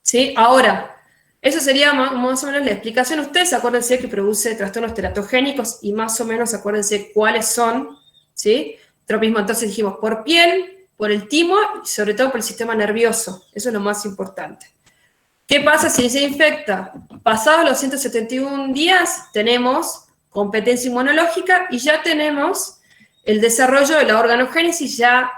¿Sí? Ahora, eso sería más o menos la explicación. Ustedes acuérdense que produce trastornos teratogénicos y más o menos acuérdense cuáles son, ¿sí? Tropismo, entonces dijimos, por piel, por el timo y sobre todo por el sistema nervioso. Eso es lo más importante. ¿Qué pasa si se infecta? Pasados los 171 días tenemos competencia inmunológica y ya tenemos el desarrollo de la organogénesis ya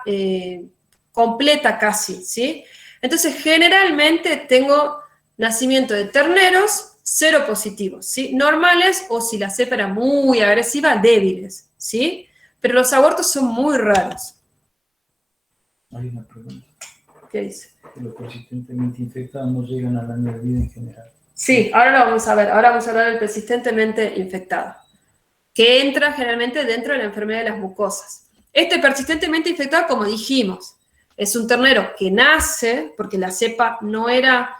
completa casi, ¿sí? Entonces, generalmente tengo nacimiento de terneros seropositivos, ¿sí? Normales o si la cepa era muy agresiva, débiles, ¿sí? Pero los abortos son muy raros. Hay una pregunta. ¿Qué dice? Que los persistentemente infectados no llegan a la de vida en general. Sí, ahora lo vamos a ver. Ahora vamos a hablar del persistentemente infectado, que entra generalmente dentro de la enfermedad de las mucosas. Este persistentemente infectado, como dijimos, es un ternero que nace, porque la cepa no era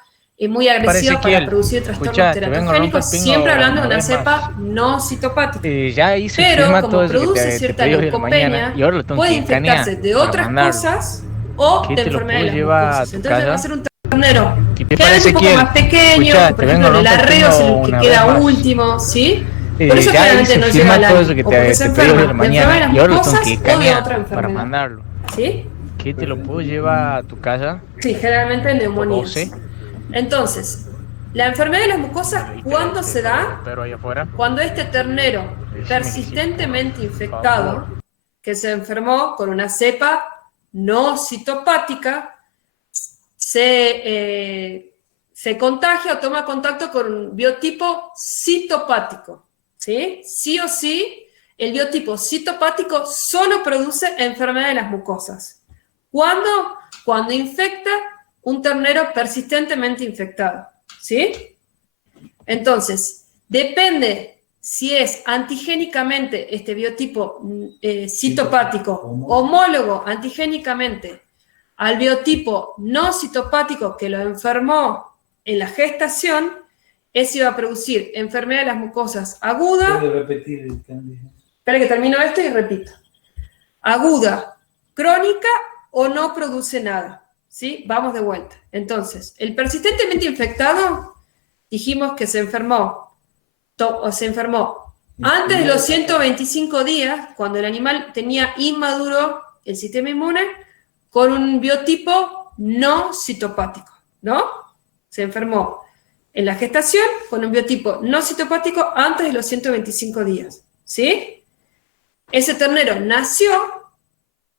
muy agresiva para producir trastornos teratogénicos, siempre hablando de una cepa no citopática. Pero como produce cierta leucopenia, puede infectarse de otras cosas o de enfermedades de las mucosas. Entonces va a ser un ternero cada vez un poco más pequeño, por ejemplo, el arreo es el que queda último, ¿sí? Por eso generalmente no llega al año, o porque se enferma de enfermedades de las mucosas o de otra enfermedad. ¿Sí? ¿Qué te lo puedo llevar a tu casa? Sí, generalmente neumonías. Entonces, la enfermedad de las mucosas, ¿cuándo se da? Cuando este ternero persistentemente infectado, que se enfermó con una cepa no citopática, se contagia o toma contacto con un biotipo citopático, ¿sí? Sí o sí, el biotipo citopático solo produce enfermedad de las mucosas. ¿Cuándo? Cuando infecta un ternero persistentemente infectado, ¿sí? Entonces, depende si es antigénicamente este biotipo citopático homólogo antigénicamente al biotipo no citopático que lo enfermó en la gestación, ese iba a producir enfermedad de las mucosas aguda. ¿Puede repetir, Candy? Espera que termino esto y repito. Aguda, crónica o no produce nada. ¿Sí? Vamos de vuelta. Entonces, el persistentemente infectado, dijimos que se enfermó antes de los 125 días, cuando el animal tenía inmaduro el sistema inmune, con un biotipo no citopático, ¿no? Se enfermó en la gestación con un biotipo no citopático antes de los 125 días, ¿sí? Ese ternero nació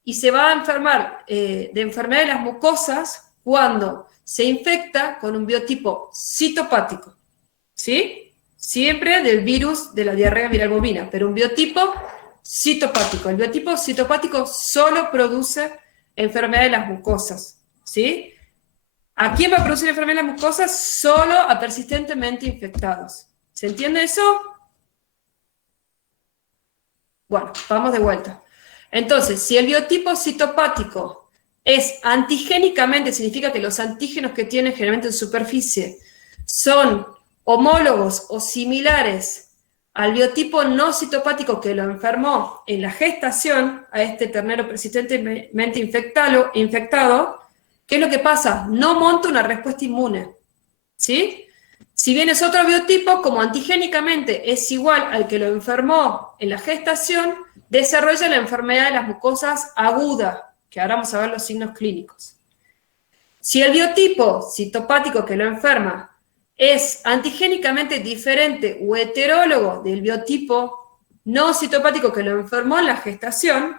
y se va a enfermar de enfermedad de las mucosas cuando se infecta con un biotipo citopático, ¿sí? Siempre del virus de la diarrea viral bovina, pero un biotipo citopático. El biotipo citopático solo produce enfermedad de las mucosas, ¿sí? ¿A quién va a producir enfermedad de las mucosas? Solo a persistentemente infectados. ¿Se entiende eso? Bueno, vamos de vuelta. Entonces, si el biotipo citopático es antigénicamente, significa que los antígenos que tiene generalmente en superficie son homólogos o similares al biotipo no citopático que lo enfermó en la gestación a este ternero persistentemente infectado, ¿qué es lo que pasa? No monta una respuesta inmune, ¿sí? Si bien es otro biotipo, como antigénicamente es igual al que lo enfermó en la gestación, desarrolla la enfermedad de las mucosas aguda, que ahora vamos a ver los signos clínicos. Si el biotipo citopático que lo enferma es antigénicamente diferente o heterólogo del biotipo no citopático que lo enfermó en la gestación,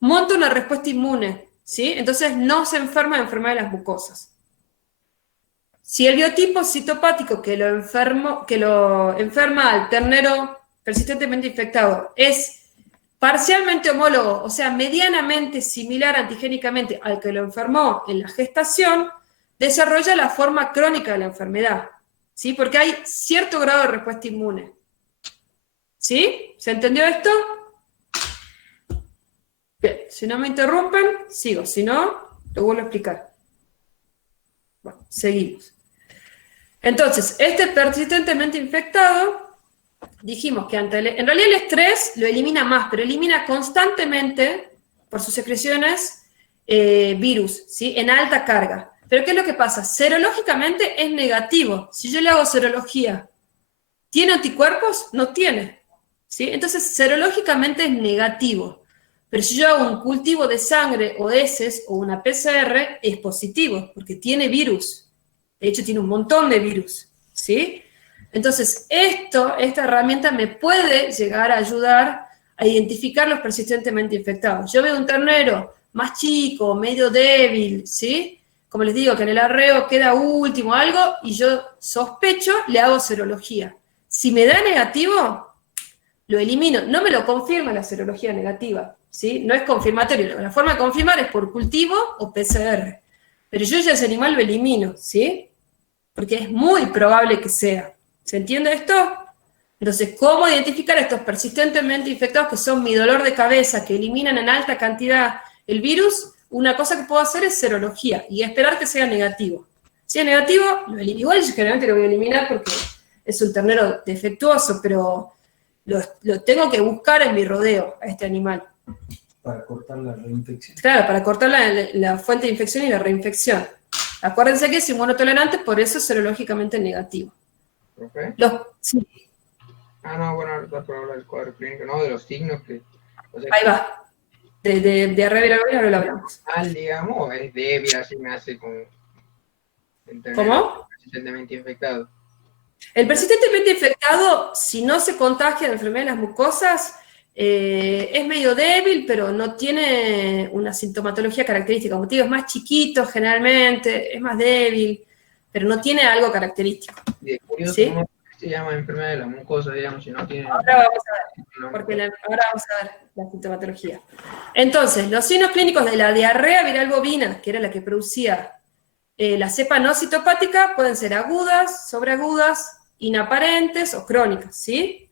monta una respuesta inmune, ¿sí? Entonces no se enferma de enfermedad de las mucosas. Si el biotipo citopático que lo enferma al ternero persistentemente infectado es parcialmente homólogo, o sea, medianamente similar antigénicamente al que lo enfermó en la gestación, desarrolla la forma crónica de la enfermedad, ¿sí? Porque hay cierto grado de respuesta inmune. ¿Sí? ¿Se entendió esto? Bien, si no me interrumpen, sigo. Si no, lo vuelvo a explicar. Bueno, seguimos. Entonces, este persistentemente infectado, dijimos que en realidad el estrés lo elimina más, pero elimina constantemente, por sus secreciones, virus, ¿sí? En alta carga. Pero ¿qué es lo que pasa? Serológicamente es negativo. Si yo le hago serología, ¿tiene anticuerpos? No tiene, ¿sí? Entonces, serológicamente es negativo. Pero si yo hago un cultivo de sangre o heces o una PCR, es positivo, porque tiene virus. De hecho, tiene un montón de virus, ¿sí? Entonces, esta herramienta me puede llegar a ayudar a identificar los persistentemente infectados. Yo veo un ternero más chico, medio débil, ¿sí? Como les digo, que en el arreo queda último algo, y yo sospecho, le hago serología. Si me da negativo, lo elimino. No me lo confirma la serología negativa, ¿sí? No es confirmatorio. La forma de confirmar es por cultivo o PCR. Pero yo ya ese animal lo elimino, ¿sí? Porque es muy probable que sea. ¿Se entiende esto? Entonces, ¿cómo identificar a estos persistentemente infectados que son mi dolor de cabeza, que eliminan en alta cantidad el virus? Una cosa que puedo hacer es serología y esperar que sea negativo. Si es negativo, lo elimino. Igual yo generalmente lo voy a eliminar porque es un ternero defectuoso, pero lo tengo que buscar en mi rodeo a este animal. Para cortar la reinfección. Claro, para cortar la fuente de infección y la reinfección. Acuérdense que es inmunotolerante, por eso es serológicamente negativo. ¿Profe? Sí. No, bueno, ahorita por hablar del cuadro clínico, ¿no? De los signos que... O sea, Ahí va. De diarrea viral bovina no lo hablamos. digamos, es débil, así me hace como... ¿Cómo? Persistentemente infectado. El persistentemente infectado, si no se contagia de enfermedad de las mucosas, es medio débil, pero no tiene una sintomatología característica. Como te digo, es más chiquito generalmente, es más débil, pero no tiene algo característico. Y de curioso, ¿Sí? ¿cómo se llama enfermedad de las mucosas, digamos, si no tiene... Ahora vamos a ver, porque ahora vamos a ver la sintomatología. Entonces, los signos clínicos de la diarrea viral bovina, que era la que producía la cepa no citopática, pueden ser agudas, sobreagudas, inaparentes o crónicas, ¿sí?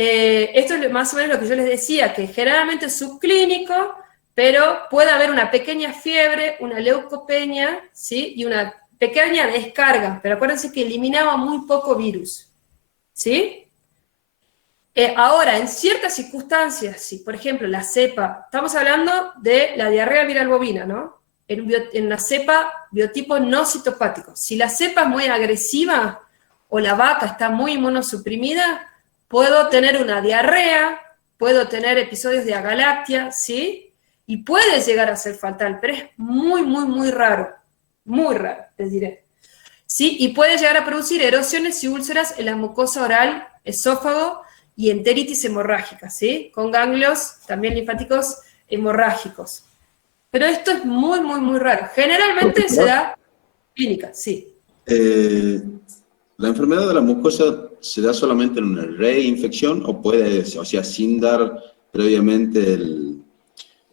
esto es más o menos lo que yo les decía, que generalmente es subclínico, pero puede haber una pequeña fiebre, una leucopenia, ¿sí? Y una pequeña descarga, pero acuérdense que eliminaba muy poco virus, ¿sí? Ahora, en ciertas circunstancias, si por ejemplo la cepa, estamos hablando de la diarrea viral bovina, ¿no? En la cepa biotipo no citopático. Si la cepa es muy agresiva o la vaca está muy inmunosuprimida, puedo tener una diarrea, puedo tener episodios de agalactia, ¿sí? Y puede llegar a ser fatal, pero es muy, muy raro, les diré. ¿Sí? Y puede llegar a producir erosiones y úlceras en la mucosa oral, esófago y enteritis hemorrágica, ¿sí? Con ganglios también linfáticos hemorrágicos. Pero esto es muy raro. Generalmente se da clínica, sí. ¿La enfermedad de la mucosa se da solamente en una reinfección o puede, o sea, sin dar previamente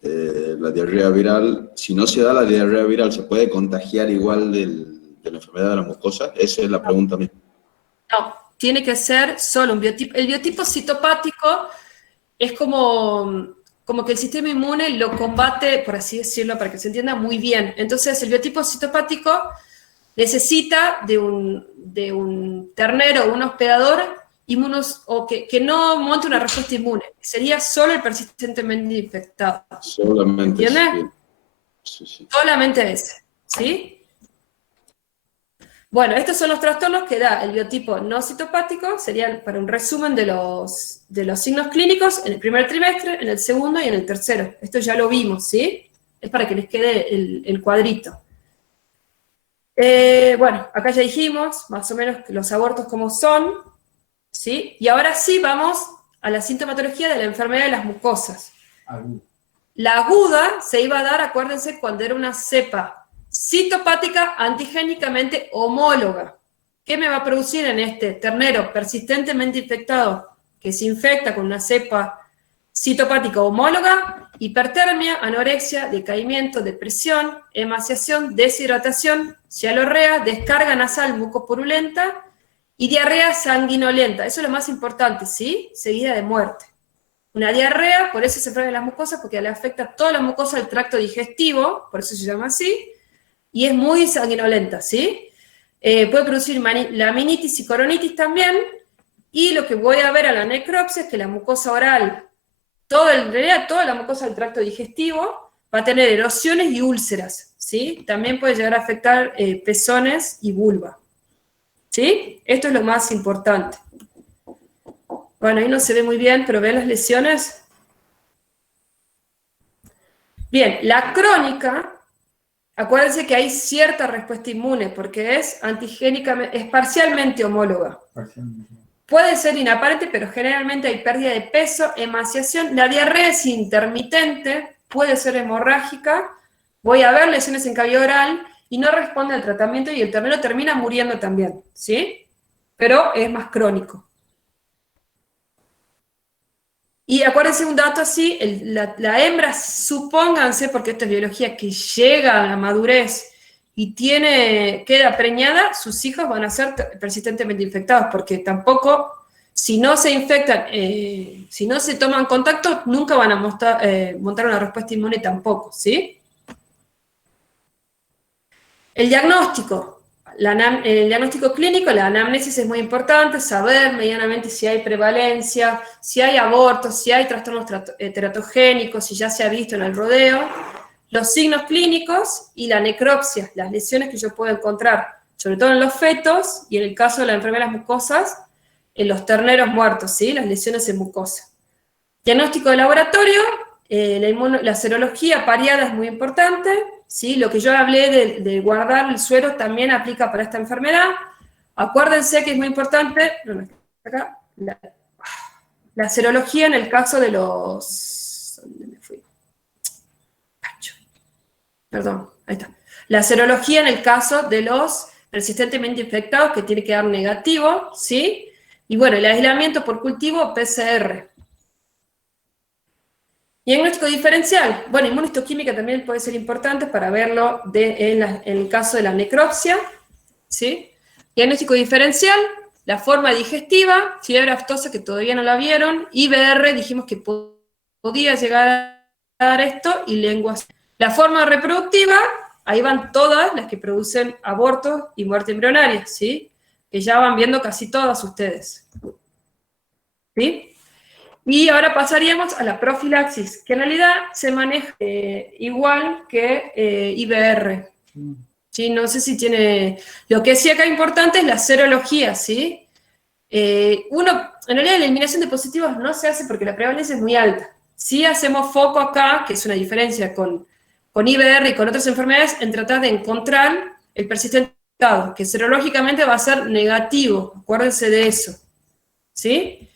la diarrea viral? Si no se da la diarrea viral, ¿se puede contagiar igual de la enfermedad de la mucosa? Esa es la pregunta misma. No, tiene que ser solo un biotipo. El biotipo citopático es como que el sistema inmune lo combate, por así decirlo, para que se entienda muy bien. Entonces, el biotipo citopático necesita de un ternero o un hospedador o que no monte una respuesta inmune. Sería solo el persistentemente infectado. Solamente ¿Entiendes? Sí. Solamente ese, ¿sí? Bueno, estos son los trastornos que da el biotipo no citopático, serían para un resumen de los signos clínicos en el primer trimestre, en el segundo y en el tercero. Esto ya lo vimos, ¿sí? Es para que les quede el cuadrito. Bueno, acá ya dijimos más o menos los abortos como son, ¿sí? Y ahora sí vamos a la sintomatología de la enfermedad de las mucosas. La aguda se iba a dar, acuérdense, cuando era una cepa citopática antigénicamente homóloga. ¿Qué me va a producir en este ternero persistentemente infectado que se infecta con una cepa citopática homóloga? Hipertermia, anorexia, decaimiento, depresión, emaciación, deshidratación, cialorrea, descarga nasal mucopurulenta y diarrea sanguinolenta. Eso es lo más importante, ¿sí? Seguida de muerte. Una diarrea, por eso se enferma de las mucosas, porque le afecta toda la mucosa del tracto digestivo, por eso se llama así, y es muy sanguinolenta, ¿sí? Puede producir laminitis y coronitis también, y lo que voy a ver a la necropsia es que la mucosa oral, en realidad toda la mucosa del tracto digestivo, va a tener erosiones y úlceras, ¿sí? También puede llegar a afectar pezones y vulva, ¿sí? Esto es lo más importante. Bueno, ahí no se ve muy bien, pero ¿ven las lesiones? Bien, la crónica, acuérdense que hay cierta respuesta inmune, porque es antigénicamente, es parcialmente homóloga. Puede ser inaparente, pero generalmente hay pérdida de peso, emaciación. La diarrea es intermitente, puede ser hemorrágica. Voy a ver lesiones en cabello oral y no responde al tratamiento y el ternero termina muriendo también, ¿sí? Pero es más crónico. Y acuérdense un dato así, la hembra, supónganse, porque esto es biología, que llega a la madurez y queda preñada, sus hijos van a ser persistentemente infectados, porque tampoco, si no se infectan, si no se toman contacto, nunca van a montar una respuesta inmune tampoco, ¿sí? El diagnóstico. El diagnóstico clínico, la anamnesis es muy importante, saber medianamente si hay prevalencia, si hay abortos, si hay trastornos teratogénicos, si ya se ha visto en el rodeo, los signos clínicos y la necropsia, las lesiones que yo puedo encontrar, sobre todo en los fetos y en el caso de las enfermedades mucosas, en los terneros muertos, ¿sí? Las lesiones en mucosa. Diagnóstico de laboratorio, la serología pareada es muy importante, ¿sí? Lo que yo hablé de guardar el suero también aplica para esta enfermedad. Acuérdense que es muy importante, acá, la serología en el caso de los... ¿Dónde me fui? Perdón, ahí está. La serología en el caso de los persistentemente infectados, que tiene que dar negativo, ¿sí? Y bueno, el aislamiento por cultivo, PCR. Diagnóstico diferencial. Bueno, inmunistoquímica también puede ser importante para verlo en el caso de la necropsia, ¿sí? Diagnóstico diferencial, La forma digestiva, fiebre aftosa, que todavía no la vieron. IBR, dijimos que podía llegar a dar esto, y lengua. La forma reproductiva, ahí van todas las que producen abortos y muerte embrionaria, ¿sí? Que ya van viendo casi todas ustedes. ¿Sí? Y ahora pasaríamos a la profilaxis, que en realidad se maneja igual que IBR. ¿Sí? No sé si tiene... Lo que sí acá importante es la serología, ¿sí? En realidad la eliminación de positivos no se hace porque la prevalencia es muy alta. Sí hacemos foco acá, que es una diferencia con IBR y con otras enfermedades, en tratar de encontrar el persistente que serológicamente va a ser negativo. Acuérdense de eso. ¿Sí?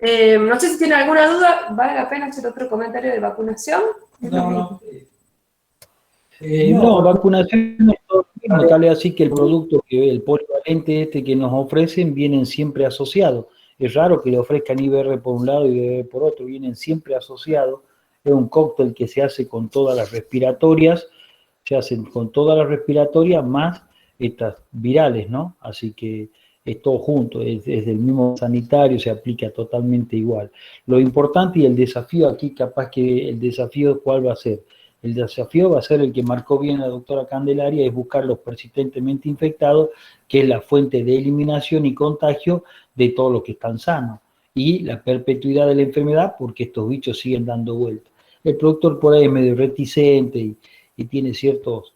No sé si tienen alguna duda. ¿Vale la pena hacer otro comentario de vacunación? No, vacunación es todo lo mismo, tal es así que el producto, el polivalente este que nos ofrecen, vienen siempre asociados. Es raro que le ofrezcan IBR por un lado y IBR por otro, vienen siempre asociados. Es un cóctel que se hace con todas las respiratorias, más estas virales, ¿no? Así que es todo junto, es del mismo sanitario, se aplica totalmente igual. Lo importante y el desafío aquí, capaz que el desafío, ¿cuál va a ser? El desafío va a ser el que marcó bien la doctora Candelaria, es buscar los persistentemente infectados, que es la fuente de eliminación y contagio de todos los que están sanos, y la perpetuidad de la enfermedad, porque estos bichos siguen dando vueltas. El productor por ahí es medio reticente y tiene ciertos,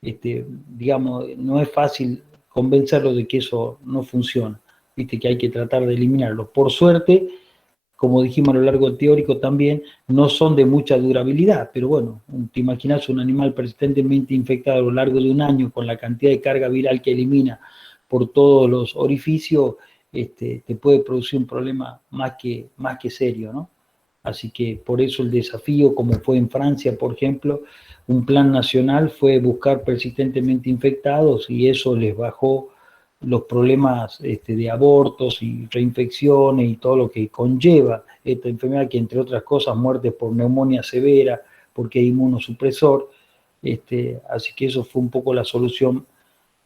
digamos, no es fácil convencerlo de que eso no funciona, viste que hay que tratar de eliminarlo. Por suerte, como dijimos a lo largo del teórico también, no son de mucha durabilidad, pero bueno, te imaginas un animal persistentemente infectado a lo largo de un año con la cantidad de carga viral que elimina por todos los orificios, te puede producir un problema más que serio, ¿no? Así que por eso el desafío, como fue en Francia, por ejemplo, un plan nacional fue buscar persistentemente infectados y eso les bajó los problemas de abortos y reinfecciones y todo lo que conlleva esta enfermedad, que entre otras cosas muertes por neumonía severa, porque hay inmunosupresor, así que eso fue un poco la solución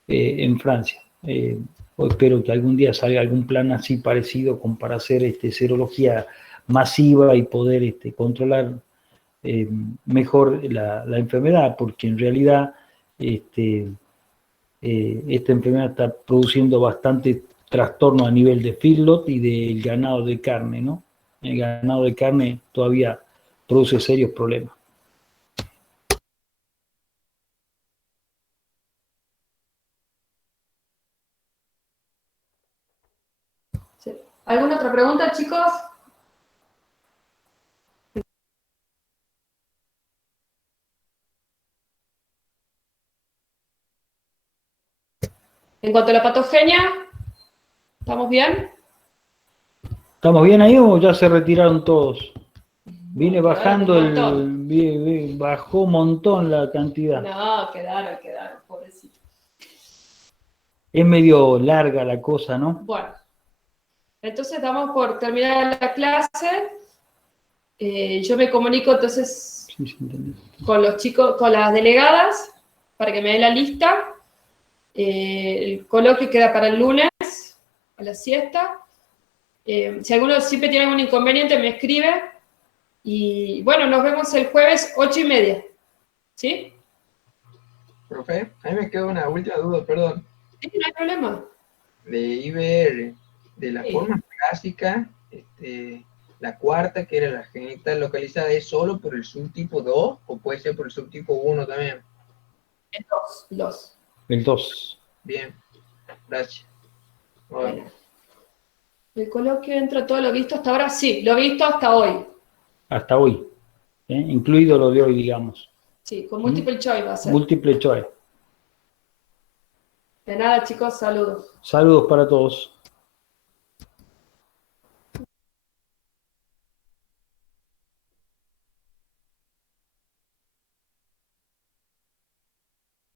en Francia. Espero que algún día salga algún plan así parecido para hacer serología masiva y poder controlar mejor la enfermedad, porque en realidad esta enfermedad está produciendo bastante trastorno a nivel de feedlot y del ganado de carne, ¿no? El ganado de carne todavía produce serios problemas. Sí. ¿Alguna otra pregunta, chicos? En cuanto a la patogenia, ¿estamos bien? ¿Estamos bien ahí o ya se retiraron todos? Viene bajando bajó un montón la cantidad. No, quedaron, pobrecito. Es medio larga la cosa, ¿no? Bueno, entonces damos por terminar la clase. Yo me comunico entonces con los chicos, con las delegadas, para que me den la lista. El coloquio queda para el lunes, a la siesta. Si alguno siempre tiene algún inconveniente, me escribe. Y bueno, nos vemos el jueves 8:30. ¿Sí? Profe, a mí me queda una última duda, perdón. Sí, no hay problema. De IBR, de la forma clásica, la cuarta, que era la genital localizada, ¿es solo por el subtipo 2 o puede ser por el subtipo 1 también? El 2. El 2. Bien, gracias. Bueno. El coloquio entra todo lo visto hasta ahora. Sí, lo visto hasta hoy. Hasta hoy, incluido lo de hoy, digamos. Sí, con multiple choice va a ser. Multiple choice. De nada, chicos, saludos. Saludos para todos.